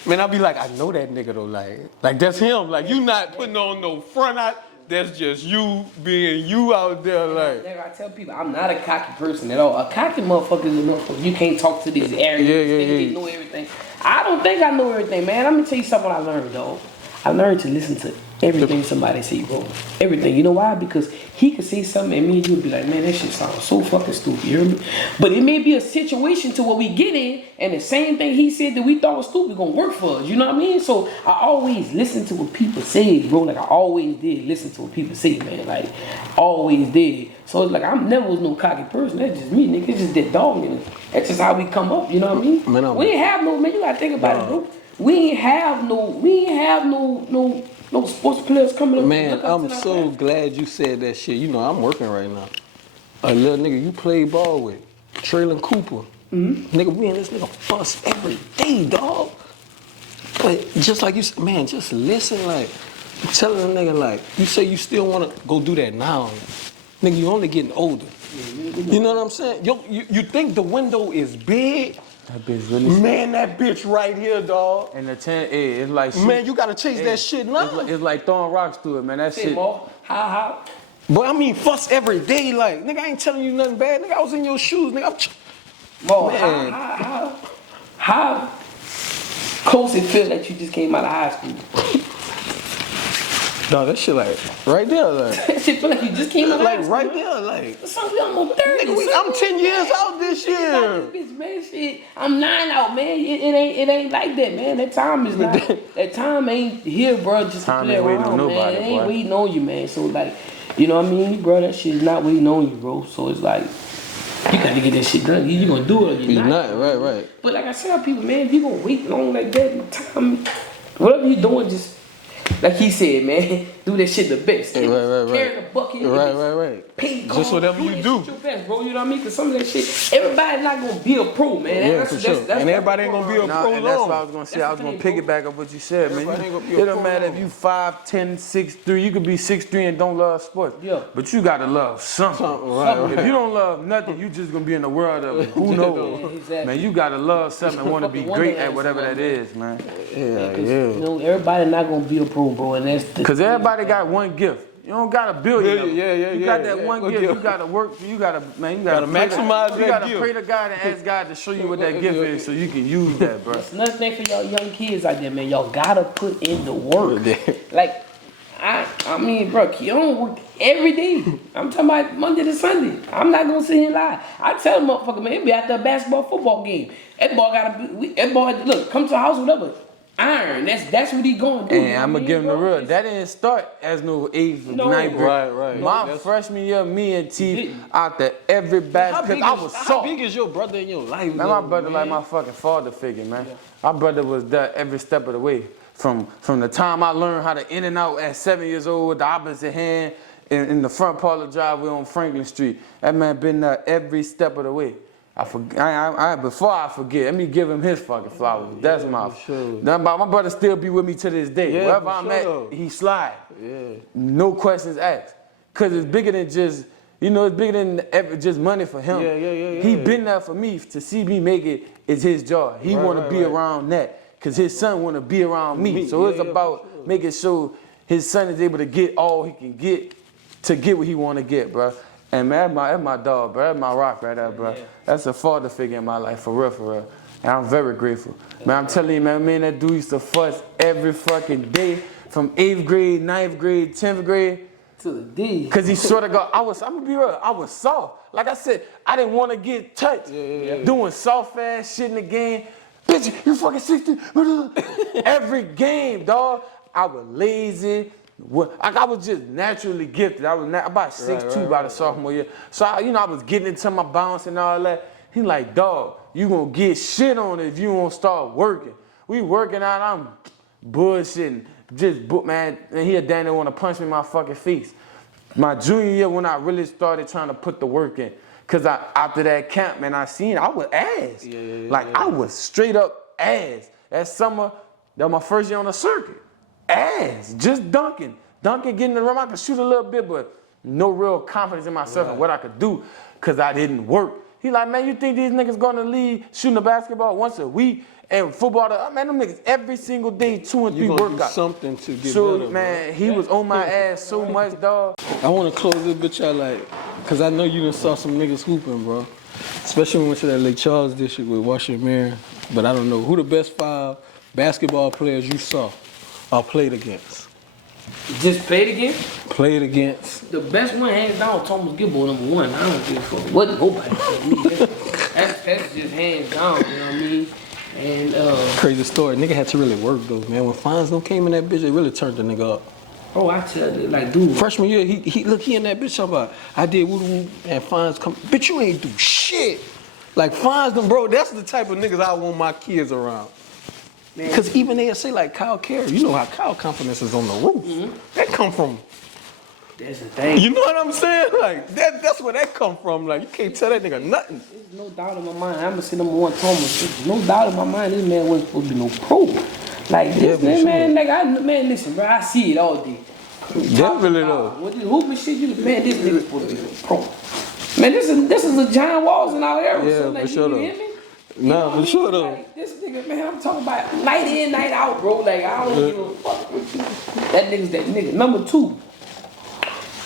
man, I be like, I know that nigga though, like that's him. Like you not putting on no front out. That's just you being you out there, like. I tell people, I'm not a cocky person at all. A cocky motherfucker is a motherfucker. You can't talk to these areas. Yeah. They know everything. I don't think I know everything, man. Let me tell you something I learned, though. I learned to listen to everything somebody say, bro. Everything. You know why? Because he could say something and me and you would be like, man, that shit sounds so fucking stupid. You hear me? But it may be a situation to where we get in and the same thing he said that we thought was stupid gonna work for us. You know what I mean? So I always listen to what people say, bro. Like I always did listen to what people say, man. Like always did. So it's like I never was no cocky person. That's just me, nigga. It's just that dog in it. That's just how we come up. You know what I mean? Man, we ain't have no, man. You gotta think about it, bro. We ain't have no sports players coming up. Man, I'm so glad you said that shit. You know, I'm working right now. A little nigga you play ball with, Traylon Cooper. Nigga, we and this nigga fuss every day, dog. But just like you said, man, just listen, like, I'm telling a nigga, like, you say you still want to go do that now. Nigga, you only getting older. You know what I'm saying? You think the window is big? That bitch really. Man, that bitch right here, dog. And the 10, it's like. Man, you gotta chase that shit now. It's like throwing rocks through it, man. That shit. How? But I mean, fuss every day, like, nigga, I ain't telling you nothing bad. Nigga, I was in your shoes, nigga. Man. How close it feel like you just came out of high school? No, that shit like right there, like. That shit feel like you just came out of high school. Like right there, like. Son, we almost 30. Nigga, I'm 10 years out this year. Bitch, man, shit. I'm 9 out, man. It ain't like that, man. That time is not. That time ain't here, bro. Just to play around, man. It ain't waiting on you, man. So like, you know what I mean, bro? That shit is not waiting on you, bro. So it's like, you gotta get that shit done. You gonna do it or you're not. Right. But like I tell people, man, if you gonna wait long like that, time, whatever you doing, just. Like he said, man, do that shit the best. Right. Carry the bucket. Right. Pay just whatever you do. Your best, bro. You know what I mean? Because some of that shit, everybody's not gonna be a pro, man. Yeah, for sure. And everybody ain't gonna be a pro and that's what I was gonna say. I was gonna piggyback on what you said, man. It don't matter if you 5'10", 6'3". You could be 6'3" and don't love sports. Yeah. But you gotta love something. Right. If you don't love nothing, you just gonna be in the world of it. Who knows? Yeah, exactly. Man, you gotta love something and want to be great at whatever that is, man. Yeah. You know, everybody not gonna be a pro, bro, and that's the. Cause everybody got one gift. You don't got a billion. You got that one gift. Yeah. You gotta work. You gotta maximize that You gotta gift. pray to God and ask God to show you what that gift is, so you can use that, bro. That's another thing for y'all young kids out there, man. Y'all gotta put in the work. Like, I mean, bro, Keon worked every day. I'm talking about Monday to Sunday. I'm not gonna sit here and lie. I tell them, motherfucker, man, it be after a basketball, football game. That boy, look, come to the house, whatever. Iron. That's what he going to do. And I'm gonna give him the real. That didn't start as no 8th, 9th grade. Right. My freshman year, me and T out there every basketball. I was soft. How big is your brother in your life? Man, my brother like my fucking father figure, man. Yeah. My brother was there every step of the way. From the time I learned how to in and out at 7 years old with the opposite hand in the front part of the driveway on Franklin Street. That man been there every step of the way. Before I forget, let me give him his fucking flowers. That's my my brother still be with me to this day. Yeah, wherever I'm at, he slide. Yeah. No questions asked. Cause it's bigger than just, it's bigger than just money for him. Yeah. He been there for me. To see me make it is his joy. He wanna be around that. Cause his son wanna be around me. So it's about making sure his son is able to get all he can get to get what he wanna get, bro. And man, that's my dog, bro. That's my rock right there, bro. Yeah. That's a father figure in my life, for real. And I'm very grateful. Man, I'm telling you, man, that dude used to fuss every fucking day from 8th grade, 9th grade, 10th grade. To the D. Cause he sort of I'm gonna be real, I was soft. Like I said, I didn't want to get touched. Doing soft ass shit in the game. Bitch, you fucking 60. Every game, dog. I was lazy. I was just naturally gifted. I was about 6'2" by the sophomore year. So, I was getting into my bounce and all that. He like, dog, you gonna get shit on it if you won't start working. We working out, I'm bullshitting. Man, and he a damn near wanna punch me in my fucking face. My junior year when I really started trying to put the work in. Cause after that camp, man, I was ass. I was straight up ass. That summer, that was my first year on the circuit. Ass, just dunking, getting in the room. I could shoot a little bit, but no real confidence in myself and what I could do, cause I didn't work. He like, man, you think these niggas going to league shooting the basketball once a week and football? Man, them niggas every single day 2 and 3 workouts. Do something to get so, better, man, he was on my ass so much, dog. I want to close this bitch out cause I know you done saw some niggas hooping, bro. Especially when we went to that Lake Charles district with Washington Marion. But I don't know who the best 5 basketball players you saw. or played against? Just played again? Played against. The best one, hands down, Thomas Gilbo, #1. I don't give a fuck what nobody tell me. That's just hands down, you know what I mean? And Crazy story. Nigga had to really work though, man. When Fonz came in that bitch, it really turned the nigga up. oh, I tell you, like, dude. Freshman year, he in that bitch talking about, I did woo-woo and Fonz come. Bitch, you ain't do shit. Like Fonz bro, that's the type of niggas I want my kids around. Because even they say like Kyle Carey, you know how Kyle confidence is on the roof. Mm-hmm. That come from. That's the thing. You know what I'm saying? Like that's where that come from. Like you can't tell that nigga nothing. There's no doubt in my mind. I'm gonna say #1 Thomas. There's no doubt in my mind. This man wasn't supposed to be no pro. Like this man, man, listen, bro. I see it all day. Definitely though. What this hooping shit, man, this nigga supposed to be no pro. Man, this is a John Walls in our era. Yeah, so, like, for sure you though. hear me? Nah, for sure though. Like, this nigga, man, I'm talking about night in, night out, bro. Like I don't give a fuck with you. That nigga's that nigga. #2.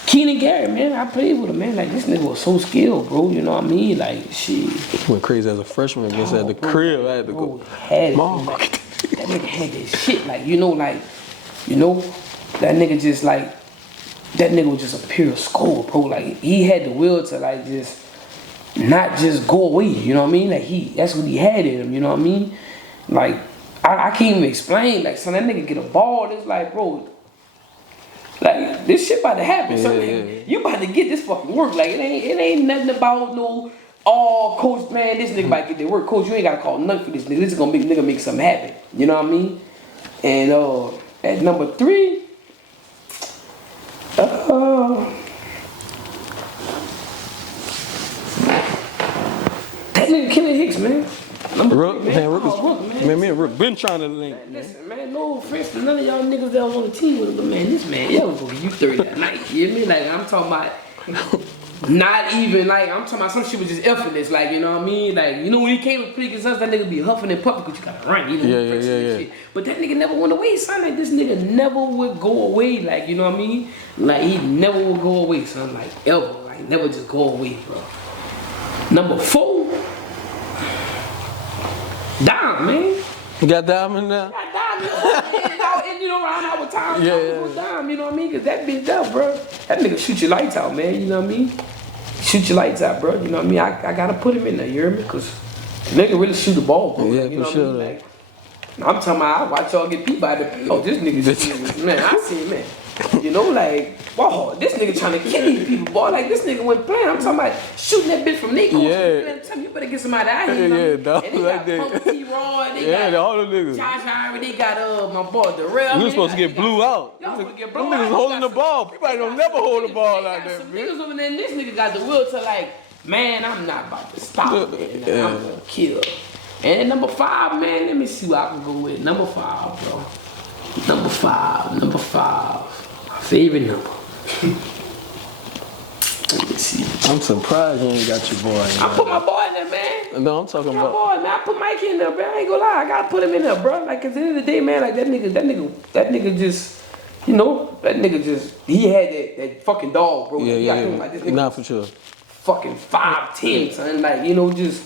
Keenan Gary, man, I played with him, man. Like, this nigga was so skilled, bro. You know what I mean? Like, shit. Went crazy as a freshman against at the crib. I had to go. Had it, like, that nigga had that shit. Like, that nigga just, like, that nigga was just a pure scorer, bro. Like, he had the will to, like, just not just go away. You know what I mean? Like, that's what he had in him. You know what I mean? Like, I can't even explain. Like, son, that nigga get a ball. It's like, bro, like, this shit about to happen. So you about to get this fucking work. Like, it ain't nothing about no, oh, coach, man, this nigga about to get their work. Coach, you ain't got to call nothing for this nigga. This is going to make nigga make something happen. You know what I mean? And at #3, that nigga Kenny Hicks, man. Rook, man, me and Rook been trying to link. Man, listen, man, no offense to none of y'all niggas that was on the team with him, but man, this man, y'all was gonna give you 30 that night. You hear me? Like, I'm talking about not even like, I'm talking about some shit was just effortless. Like, you know what I mean? Like, you know, when he came to play against us, that nigga be huffing and puffing because you gotta run, you know? Yeah. Shit. But that nigga never went away, son. Like, this nigga never would go away. Like, you know what I mean? Like, he never would go away, son. Like, ever. Like, never just go away, bro. #4. Dom, man. You got Dom in there? Got Dom, you know, around our time, Dom, you know what I mean? Cause that bitch up, bro. That nigga shoot your lights out, man, you know what I mean? Shoot your lights out, bro, you know what I mean? I gotta put him in there, you hear me? Cause the nigga really shoot the ball, bro. Yeah, you know for sure. I mean? Like, I'm talking about, I watch y'all get beat by the, this nigga, man, I see, man. You know, like, wow, this nigga trying to kill these people, boy. Like, this nigga wasn't playing. I'm talking about shooting that bitch from Nico. Yeah. Tell me, you better get somebody out here. Yeah, dog. And they got Punk T-Roy. They got all the niggas. Josh Irie. They got my boy Darrell. We were supposed to get blew out. Y'all supposed to get Them blew out. niggas holding the ball. People don't never hold the ball out there, Some bitch. niggas over there, and this nigga got the will to, like, man, I'm not about to stop, man. Like, I'm gonna kill. And at #5, man, let me see what I can go with. #5, bro. #5. My favorite number. Let me see. I'm surprised you ain't got your boy in there. I put my boy in there, man. No, I'm talking My about. boy, man. I put Mike in there, bro. I ain't gonna lie. I gotta put him in there, bro. Like, at the end of the day, man, like, that nigga just, you know, he had that fucking dog, bro. Yeah. Like, this nigga Nah, for sure. fucking 5'10", son. Like, you know, just,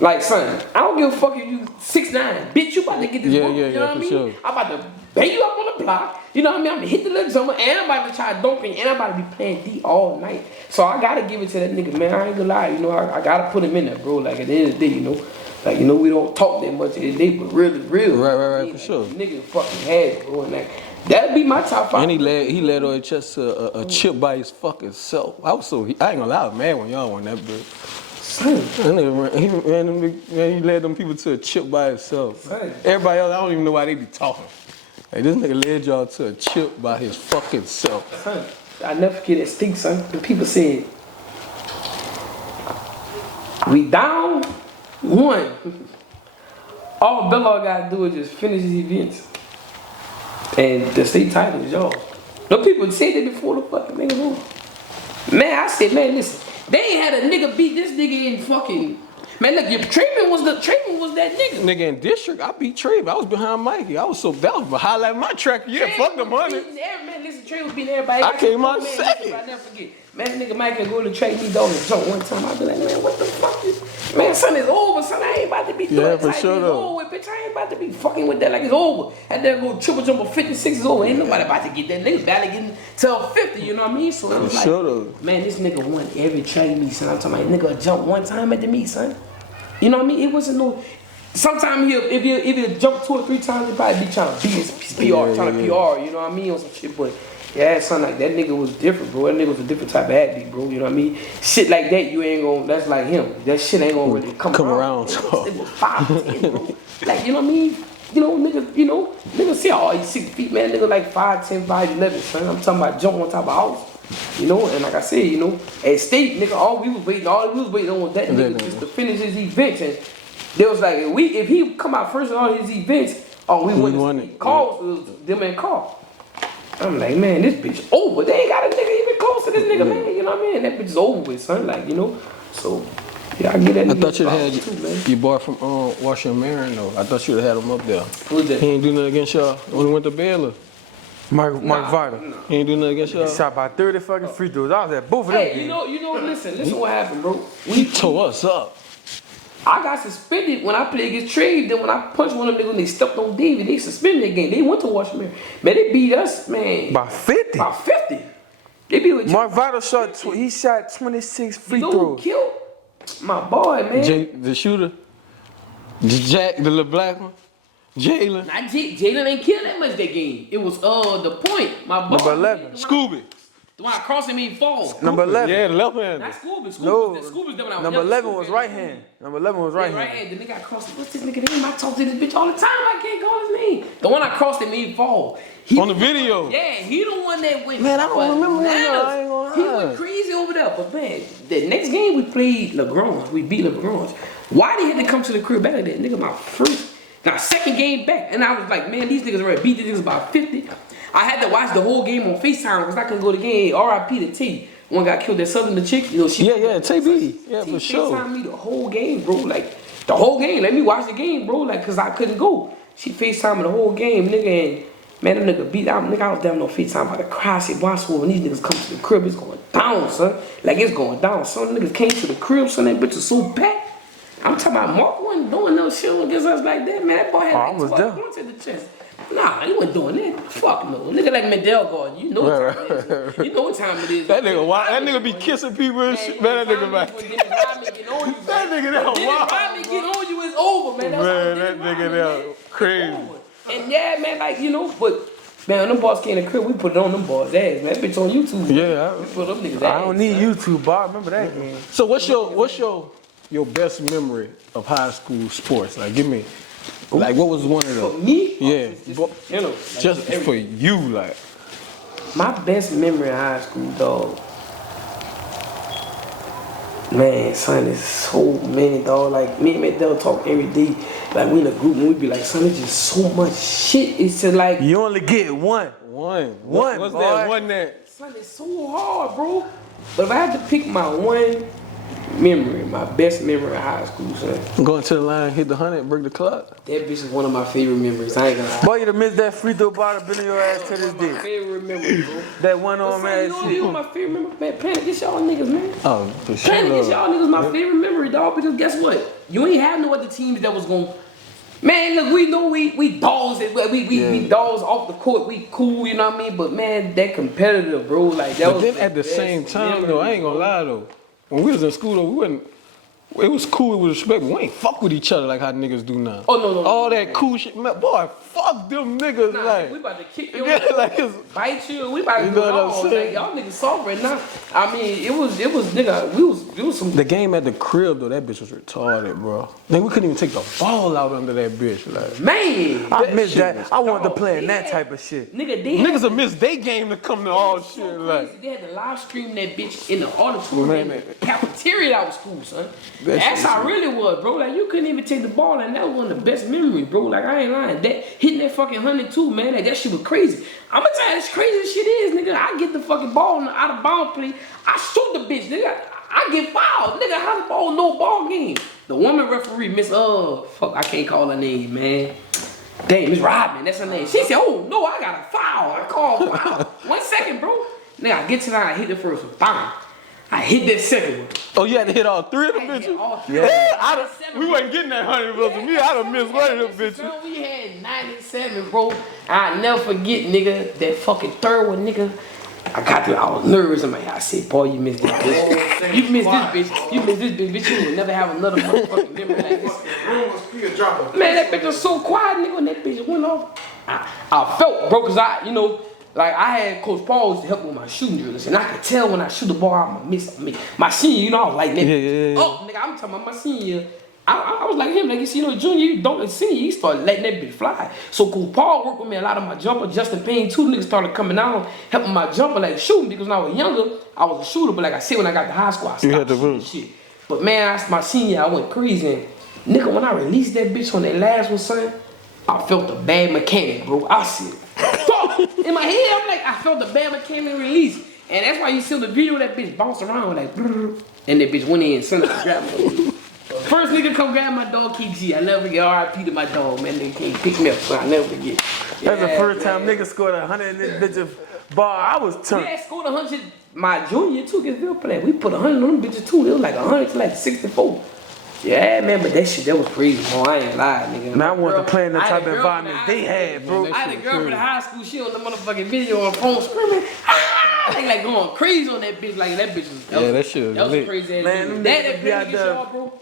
like, son, I don't give a fuck if you 6'9". Bitch, you about to get this work, you know what I mean? Sure. I'm about to bang you up on the block, you know what I mean? I'm gonna hit the little jumper, and I'm about to try to dunk him, and I'm about to be playing D all night. So I gotta give it to that nigga, man. I ain't gonna lie, you know, I gotta put him in there, bro. Like, at the end of the day, you know, like, you know, we don't talk that much in the day, but really real. Right, for sure. Nigga fucking had it, bro, and like, that'd be my top 5. And he led OHS to a chip by his fucking self. I ain't gonna lie, I was mad when y'all won that bitch. He led them people to a chip by himself. Right. Everybody else, I don't even know why they be talking. Like, this nigga led y'all to a chip by his fucking self. Son, I never forget that stink, son. The people said, we down 1. All Bellard gotta do is just finish his events. And the state title is yours. No people said that before the fucking nigga won. Man, I said, man, listen, they ain't had a nigga beat this nigga in fucking Man, look, your Treatment was that nigga. Nigga in district, I beat Trey. I was behind Mikey. That was the highlight of my track. Yeah, fuck the money. Man, listen, Trey was beating everybody. I came out man, second. I never forget. Man, nigga Mike can go to track me dog and jump one time. I be like, man, what the fuck is? Man, son, it's over. Son, I ain't about to be doing Yeah, it. for Like, sure it's though. over, bitch. I ain't about to be fucking with that like it's over. And then go triple jump of 56 is over. Ain't nobody about to get that. Nigga barely getting to 50. You know what I mean? So it was like, Sure though. man, this nigga won every track meet, son. I'm talking about nigga jump one time at the meet, son. You know what I mean? It wasn't no. Sometimes if you jump 2 or 3 times, he probably be trying to beat his PR, trying to PR. You know what I mean? On some shit, but. Yeah, son, like that nigga was different, bro. That nigga was a different type of athlete, bro. You know what I mean? Shit like that, you ain't gonna. That's like him. That shit ain't gonna really come around. It was 5'10", bro. Like you know what I mean? Niggas see all he's 6 feet, man. Nigga like 5'10", 5'11", son. I'm talking about jump on top of a house. You know, and like I said, at state, nigga, all we was waiting on that nigga just to finish his events. And there was like if he come out first in all his events, we won it. Calls was them and Carl. I'm like, man, this bitch over. They ain't got a nigga even close to this nigga, man. You know what I mean? That bitch is over with, son. Like, So, yeah, I get that nigga. I thought you'd have too, man. your boy from Washington Marion, though. I thought you'd have had him up there. Who's that? He ain't do nothing against y'all when he went to Baylor. Mark Vital. He ain't do nothing against y'all. He shot by 30 fucking free throws. I was at both of them Hey, games. listen what happened, bro. He tore us up. I got suspended when I played against Trade. Then when I punched one of them niggas and they stepped on David, they suspended that game. They went to Washington. Man, they beat us, man. By 50. By 50. They beat us. Mark Vital he shot 26 free You know who throws. killed my boy, man? The shooter, Jack, the little black one, Jalen. Not Jalen ain't killed that much that game. It was the point. My boy. Number 11. Scooby. The one I crossed him and he fall. Number 11. Yeah, the left hand. Not Scooby. No, Scooby's the one I was number 11 was right hand. Number 11 was right Right hand. hand. The nigga I crossed him. What's this nigga name? I talk to this bitch all the time. I can't call his name. The one I crossed him and he fall. On the video. Yeah, he the one that went. Man, I don't remember that. I ain't gonna He lie. went crazy over there. But man, the next game we played LaGrange. We beat LaGrange. Why they had to come to the crib better than nigga my second game back? And I was like, man, these niggas already beat these niggas about 50. I had to watch the whole game on FaceTime because I couldn't go to the game. R.I.P. to T. One got killed, that Southern chick. She TB. Yeah, T for sure. FaceTime me the whole game, bro. Like, the whole game. Let me watch the game, bro. Like, because I couldn't go. She FaceTime me the whole game, nigga. And, man, that nigga beat out. Nigga, I was down on FaceTime about to cry. I said, boy, I swear, when these niggas come to the crib, it's going down, son. Like, it's going down. Some niggas came to the crib, son. That bitch was so packed. I'm talking about Mark wasn't doing no shit against us like that, man. That boy had like 12 points at the chest. Nah, he wasn't doing that. Fuck no. Nigga like Medell Garden, you know what time it is. You know what time it is. That nigga be kissing people and shit. Man, that nigga back. That nigga there wild. Rodney get on you, it's over, man. Man, that nigga there crazy. And yeah, man, like, but man, when them boys came in the crib, we put it on them boys' ass, man. That bitch on YouTube. Yeah. We put them niggas' ass. I don't need YouTube, but I remember that game. So what's your best memory of high school sports? Like, give me, like, what was one of For them? me? Yeah, Just for you, like. My best memory in high school, dog. Man, son, there's so many, dog. Like, me and Medell talk every day. Like, we in a group and we be like, son, there's just so much shit. It's just like... You only get one. What's that one that? Son, it's so hard, bro. But if I had to pick my one memory, my best memory of high school, son. Going to the line, hit the 100, break the clock. That bitch is one of my favorite memories. I ain't gonna lie. Boy, you'd have missed that free throw ball been in your ass to this My day. favorite memory, bro. That one on You know my favorite memory? Man, Planet, get y'all niggas, man. Oh, for sure. Planet, get y'all niggas my favorite memory, dog. Because guess what? You ain't have no other teams that was gonna... Man, look, we know we dogs. We dogs off the court. We cool, you know what I mean? But man, that competitive, bro. Like that. But then at the same time, though, I ain't gonna lie though. When we was in school, though, we wasn't. It was cool, it was respect, but we ain't fuck with each other like how niggas do now. Oh no. All that cool shit, man, boy, fuck them niggas, Nah, like. we about to kick you, like it's, bite you. We about to You do know it what I'm all. saying? Like, y'all niggas soft right now. I mean, it was nigga. We was some. the game at the crib though, that bitch was retarded, bro. Nigga, we couldn't even take the ball out under that bitch, like. Man, I missed shit that. was I wanted to dog. play in that Yeah. type of shit. nigga, they Niggas have missed their game to come to all shit, so like. crazy. They had to live stream that bitch in the auditorium, Man. cafeteria out of school, son. That That's shit how I was- really was, bro. Like you couldn't even take the ball, and that was one of the best memories, bro. Like I ain't lying. That hitting that fucking 102, man. Like that shit was crazy. I'ma tell you, as crazy as shit is, nigga. I get the fucking ball out of bounds play. I shoot the bitch, nigga. I get fouled, nigga. How the ball no ball game? The woman referee, Miss fuck, I can't call her name, man. Damn, Miss Rodman, that's her name. She said, oh no, I got a foul. I called foul. 1 second, bro. Nigga, I get to that, I hit the first one. Bang. I hit that second one. Oh, you had to hit all 3 of them bitches? Yeah. We wasn't getting that 100 with me. I done missed one of them bitches. So we had 97, bro. I never forget, nigga, that fucking third one, nigga. I was nervous. I said, boy, you missed this bitch. You missed this bitch. You missed this bitch. You will never have another motherfucking memory like this. Man, that bitch was so quiet, nigga, when that bitch went off. I felt, bro, cause like I had Coach Paul used to help me with my shooting drills, and I could tell when I shoot the ball, I'm gonna miss. My senior, I was like that. Yeah. Oh, nigga, I'm talking about my senior. I was like him, like you see, junior, you don't senior, he started letting that bitch fly. So Coach Paul worked with me a lot of my jumper. Justin Payne, 2 niggas started coming out, helping my jumper, like shooting, because when I was younger, I was a shooter, but like I said, when I got to high school, I stopped shooting shit. But man, my senior, I went crazy. And nigga, when I released that bitch on that last one, son, I felt a bad mechanic, bro. I said, fuck! In my head, I'm like, I felt a bad mechanic release. And that's why you see the video, that bitch bounced around like, and that bitch went in and sent it to grab me. First nigga come grab my dog KG. I never forget RIP to my dog, man. Nigga can't pick me up, so I never forget. That's the first time nigga scored 100 in this bitch of ball. I was turned. Yeah, I scored 100 my junior too, against Bill Play. We put 100 on them bitches too. It was like 100 to like 64. Yeah, man, but that was crazy, bro. I ain't lying, nigga. Man, I wanted to play in the type of environment they had, bro. I had a girl from the high school. She on the motherfucking video on the phone screaming. Like going crazy on that bitch. Like that bitch was. That shit was lit. Crazy ass. Man, that bitch y'all, bro.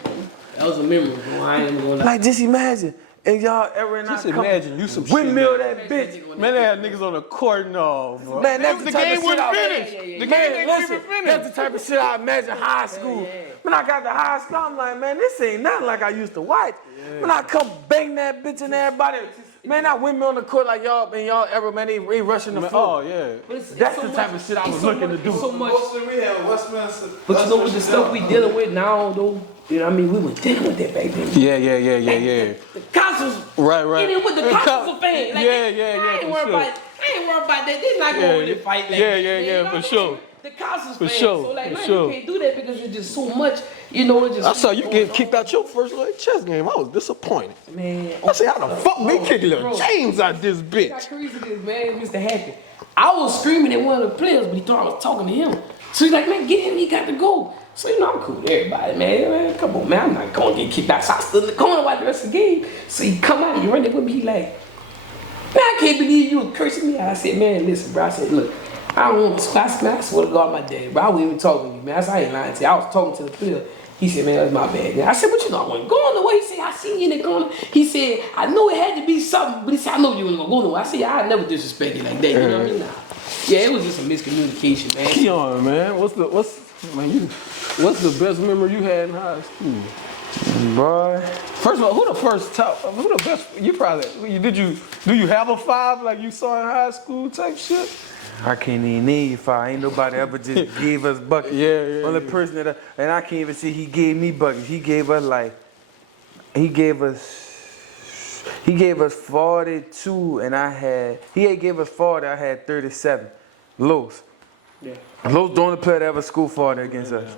That was a memory, bro. I ain't gonna lie. Like, just imagine. And y'all ever Just imagine you some windmill shit. that bitch. Man, they had niggas on the court and all, bro. Man, that's the type of shit I finished. The game ain't even finished. That's the type of shit I imagine high school. When I got to high school, I'm like, man, this ain't nothing like I used to watch. When I come bang that bitch and everybody, man, I windmill on the court like y'all, man, y'all ever, man, they rushing the floor. Oh, yeah. That's the type of shit I was looking to do. So much. We had Westminster. But you know what the stuff we dealing with now, though? You know what I mean? We were dealing with that back then. Yeah. The consoles. Right. And then with the consoles for fans. Like, Yeah, I ain't worried about that. They're not going to really fight like that. Yeah, for sure. The consoles For fans. sure, So like, for man, sure. you can't do that because it's just so much, you know, it's just. I saw you get kicked out your first little chess game. I was disappointed. Man. I said, how the fuck they kick little James out this How bitch? crazy this, man, Mr. Happy. I was screaming at one of the players, but he thought I was talking to him. So he's like, man, get him, he got to go. So, you know, I'm cool with everybody, man. Come on, man, I'm not going to get kicked out. So I stood in the corner while the rest of the game. So he come out, he running with me, he like, man, I can't believe you was cursing me out. I said, man, listen, bro. I said, look, I don't want to splash, man. I swear to God, my daddy, bro. I wasn't even talking to you, man. I said, I ain't lying to you. I was talking to the player. He said, man, that's my bad, man. I said, but you know, I wasn't going nowhere. He said, I seen you in the corner. He said, I know it had to be something, but he said, I know you wasn't going to go nowhere. I said, yeah, I never disrespected like that, you know what I mean? Nah. Yeah, it was just a miscommunication, man. Keon, man, what's the best memory you had in high school? Boy. First of all, who the best, do you have a 5 like you saw in high school type shit? I can't even name 5. Ain't nobody ever just gave us buckets. Yeah. Only person that, and I can't even say he gave me buckets. He gave us 42 and he gave us 40, I had 37. Los. Yeah. Los the only player that ever scored 40 against us.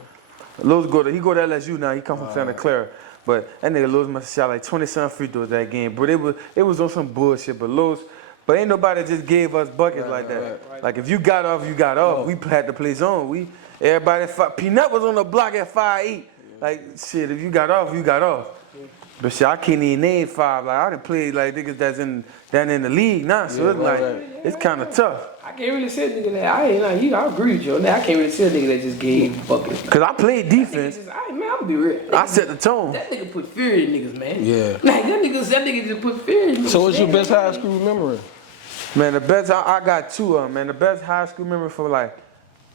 Los he go to LSU now, he come from Santa Clara. But that nigga Los must have shot like 20-something free throws that game. But it was on some bullshit. But ain't nobody just gave us buckets like that. Right. Like if you got off, you got off. We had to play zone. Everybody Peanut was on the block at 5'8". Like shit, if you got off, you got off. But shit, I can't even name 5. Like I done played like niggas that's in the league now. So it's like it's kinda tough. I can't really say a nigga that I agree with you on that. I can't really say a nigga that just gave buckets. Cause I played defense. Man, I'll be real. I set the tone. That nigga put fear in niggas, man. Yeah. Like that nigga just put fear in niggas. So what's your best high school memory? Man, the best I got 2 of them, man. The best high school memory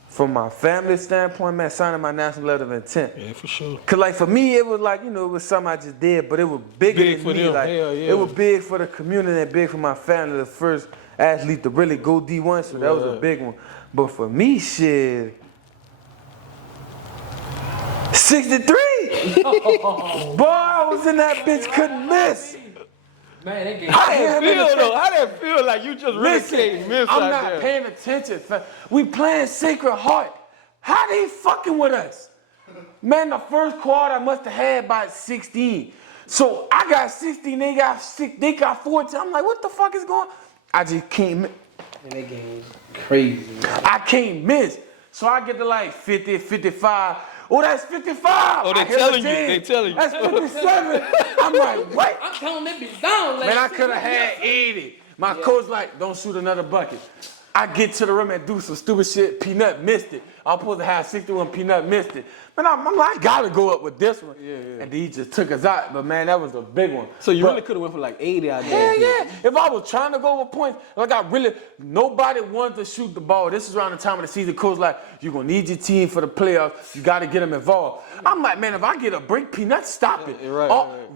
from my family standpoint, man, signing my national letter of intent. Yeah, for sure. Cause like for me, it was like, you know, it was something I just did, but it was bigger Big than for me. them. Like Hell yeah. it was big for the community and big for my family. The first athlete to really go D1, so that was a big one. But for me, shit, 63. Boy, I was in that bitch, couldn't miss. Man, that game. How that feel like you just really can't miss I'm out not paying attention. We playing Sacred Heart. How they fucking with us? Man, the first quarter I must have had about 16. So I got 16, they got 14. I'm like, what the fuck is going on? I just can't miss. And that game was crazy, man. I can't miss. So I get to like 50, 55. Oh, that's 55. Oh, they telling you. That's 57. I'm like, what? I'm counting that bitch down. Man, I could have had 80. My coach like, don't shoot another bucket. I get to the rim and do some stupid shit. Peanut missed it. I'm supposed to have 61. Peanut missed it. Man, I'm like, I gotta go up with this one. Yeah. And he just took us out. But man, that was a big one. So you really could have went for like 80 out there. Yeah. If I was trying to go with points, like nobody wanted to shoot the ball. This is around the time of the season. Coach like, you're gonna need your team for the playoffs. You gotta get them involved. I'm like, man, if I get a break, Peanut, stop it. Right.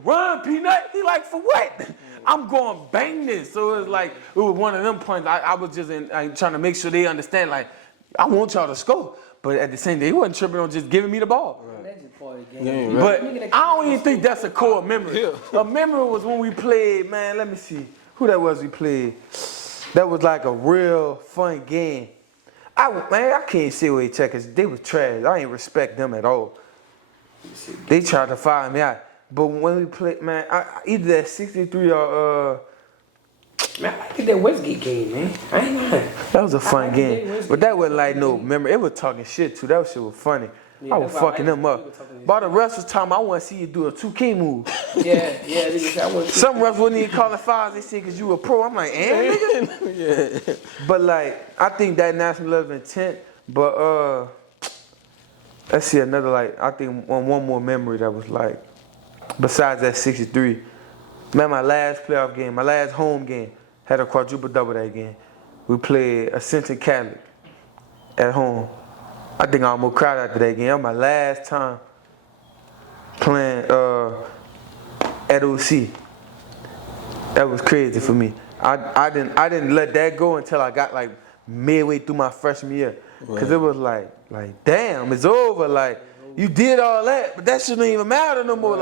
Run, Peanut. He like, for what? I'm going bang this. So it was like, it was one of them points. I was just trying to make sure they understand, like, I want y'all to score. But at the same time, he wasn't tripping on just giving me the ball. That's just part of the game. But I don't even think that's a core memory. A memory was when we played, man, let me see. Who that was we played? That was like a real fun game. I can't say what they checkers. They was trash. I ain't respect them at all. They tried to fire me out. But when we played, man, either that 63 or Man, I like that Westgate game, man. I ain't lying. that was a fun game. But that wasn't like no memory. It was talking shit too. That shit was funny. Yeah, I was fucking them up. By the rest of the time, I want to see you do a 2K move. Yeah. Some refs wouldn't even call it fouls. They say, because you a pro. I'm like, nigga? Yeah. But, like, I think that national level intent. But, let's see, another, like, I think one more memory that was, like, besides that 63. Man, my last playoff game, my last home game, had a quadruple double that game. We played Ascension Catholic at home. I think I almost cried after that game. That was my last time playing at OC. That was crazy for me. I didn't let that go until I got like midway through my freshman year. Cause it was like damn, it's over. Like you did all that, but that shouldn't even matter no more.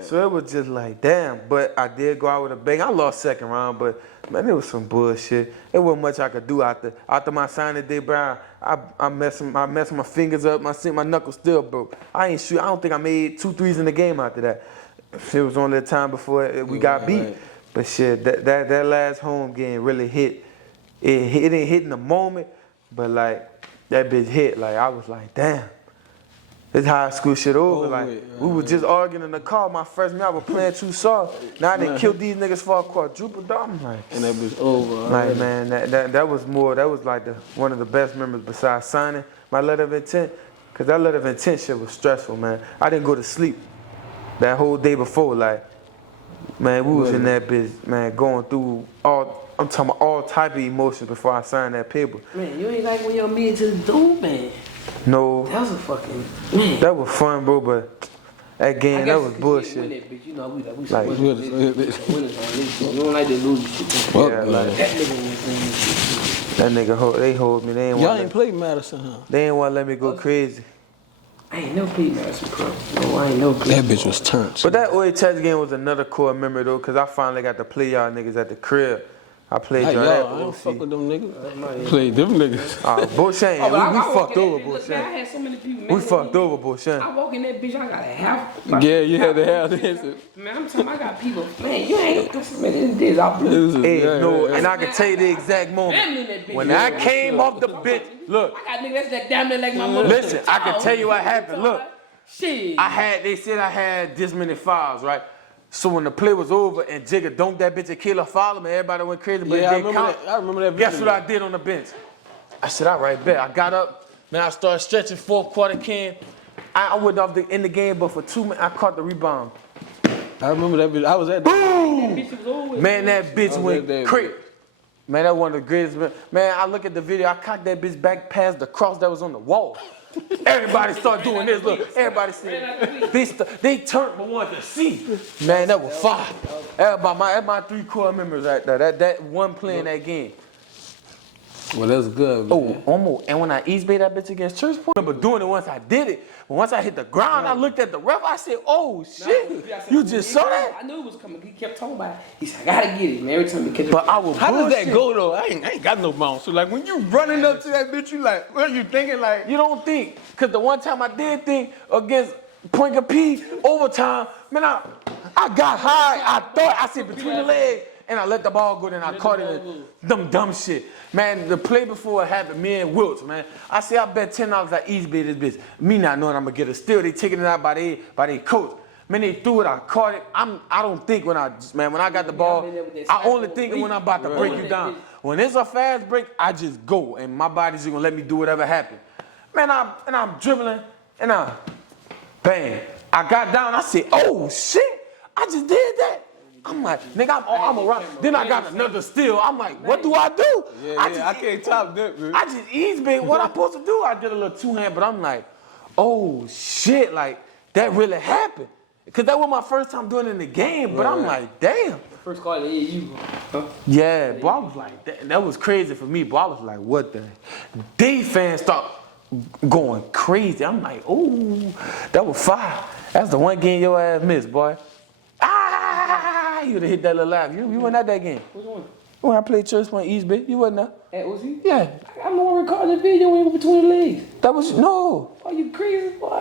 So it was just like damn. But I did go out with a bang. I lost second round, but man, it was some bullshit. It wasn't much I could do after my signing day, Brown. I messed my fingers up. My knuckles still broke. I ain't shoot. I don't think I made 2 threes in the game after that. It was only a time before we got beat. Right. But shit, that last home game really hit. It didn't hit in the moment, but like that bitch hit. Like I was like, damn. This high school shit over. We were just arguing in the car my freshman year. I was playing too soft. Now I done killed these niggas for a quadruple double. I'm like, and that was over. Like man, that was more. That was like one of the best memories besides signing my letter of intent. Cause that letter of intent shit was stressful, man. I didn't go to sleep that whole day before. Like, man, we was in that bitch, man, going through I'm talking about all type of emotions before I signed that paper. Man, you ain't like when your man just do, man. No. That was a fucking man. That was fun, bro, but that game, that was bullshit. That bitch, you know, we like winners on this. You don't like that losing shit. Yeah, like that nigga. That nigga, they hold me. They ain't y'all ain't played Madison, huh? They ain't want to let me go crazy. I ain't never played Madison Pro. No, I ain't never played. That bitch was turned. But that OHS game was another core memory, though, because I finally got to play y'all niggas at the crib. I played y'all at I don't fuck with them niggas. Played them niggas. Beauchamp. We fucked over Beauchamp. I had so many people. We fucked over Beauchamp. I walk in that bitch, I got a half. Yeah, you had to have this. Man, I'm talking, I got people. Man, you ain't. Man, this I Hey, no, and I can tell you the exact moment. When I came off the bench, look. I got niggas that damn near like my mother. Listen, I can tell you what happened. Look. Shit. They said I had this many fouls, right? So when the play was over and Jigga dunked that bitch and Kayla fouled him and everybody went crazy, but it didn't count. I remember that. Guess what I did on the bench? I said, all right, bet. I got up, man, I started stretching, fourth quarter came. I went off in the game, but for 2 minutes, I caught the rebound. I remember that bitch. I was at Boom! Man, that bitch went crazy. Man, that one of the greatest. Man, I look at the video, I caught that bitch back past the cross that was on the wall. Everybody start doing this. Look, everybody said they turned but wanted to see. Man, that was fire. That's my 3 core memories right there. That one play in that game. Well, that's good, man. Oh, one more. And when I ease bait that bitch against Church Point, I remember doing it once I did it. But once I hit the ground, I looked at the ref. I said, oh, shit. You just saw that? I knew it was coming. He kept talking about it. He said, I gotta get it, man. Every time he catch it. But I was How does that bullshit. go though? I ain't got no bounce. So like when you running up to that bitch, you like, what are you thinking like? You don't think. Because the one time I did think against Point P, overtime, man, I got high. I thought I said between the legs. And I let the ball go, then I caught it. Them dumb shit. Man, the play before it happened, me and Wilts, man. I say I bet $10 I easy bait this bitch. Me not knowing I'm gonna get a steal. They taking it out by their coach. Man, they threw it, I caught it. I don't think when I got the ball, I only think when I'm about to break you down. When it's a fast break, I just go, and my body's just gonna let me do whatever happens. Man, I'm dribbling, and bang. I got down, I said, oh shit, I just did that. I'm like, nigga, I'm around. Then I got another steal. I'm like, what do I do? I can't top that, man. I just ease bait. What I'm supposed to do? I did a little two-hand, but I'm like, oh shit, like that really happened. Cause that was my first time doing it in the game, but I'm like, damn. First call to you. Huh? Yeah, boy, I was like, that was crazy for me, boy. I was like, what the? These fans start going crazy. I'm like, ooh, that was fire. That's the one game your ass missed, boy. You would have hit that little laugh. You weren't at that game. Which one? When I played Church Point East Bay, you wasn't there. At OC? Yeah. I'm the one recording the video when you were between the legs. That was, no. Are you crazy, boy?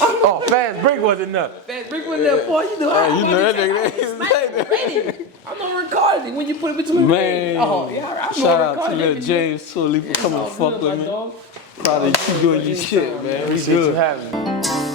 Oh, fast break wasn't enough. Fast break wasn't there, boy. You know, you know that nigga. I'm not recording it when you put it between the legs. Oh, yeah, I'm Shout out to little James Twolee for coming to fuck with me. Proud of you doing your shit, man. Appreciate you having me.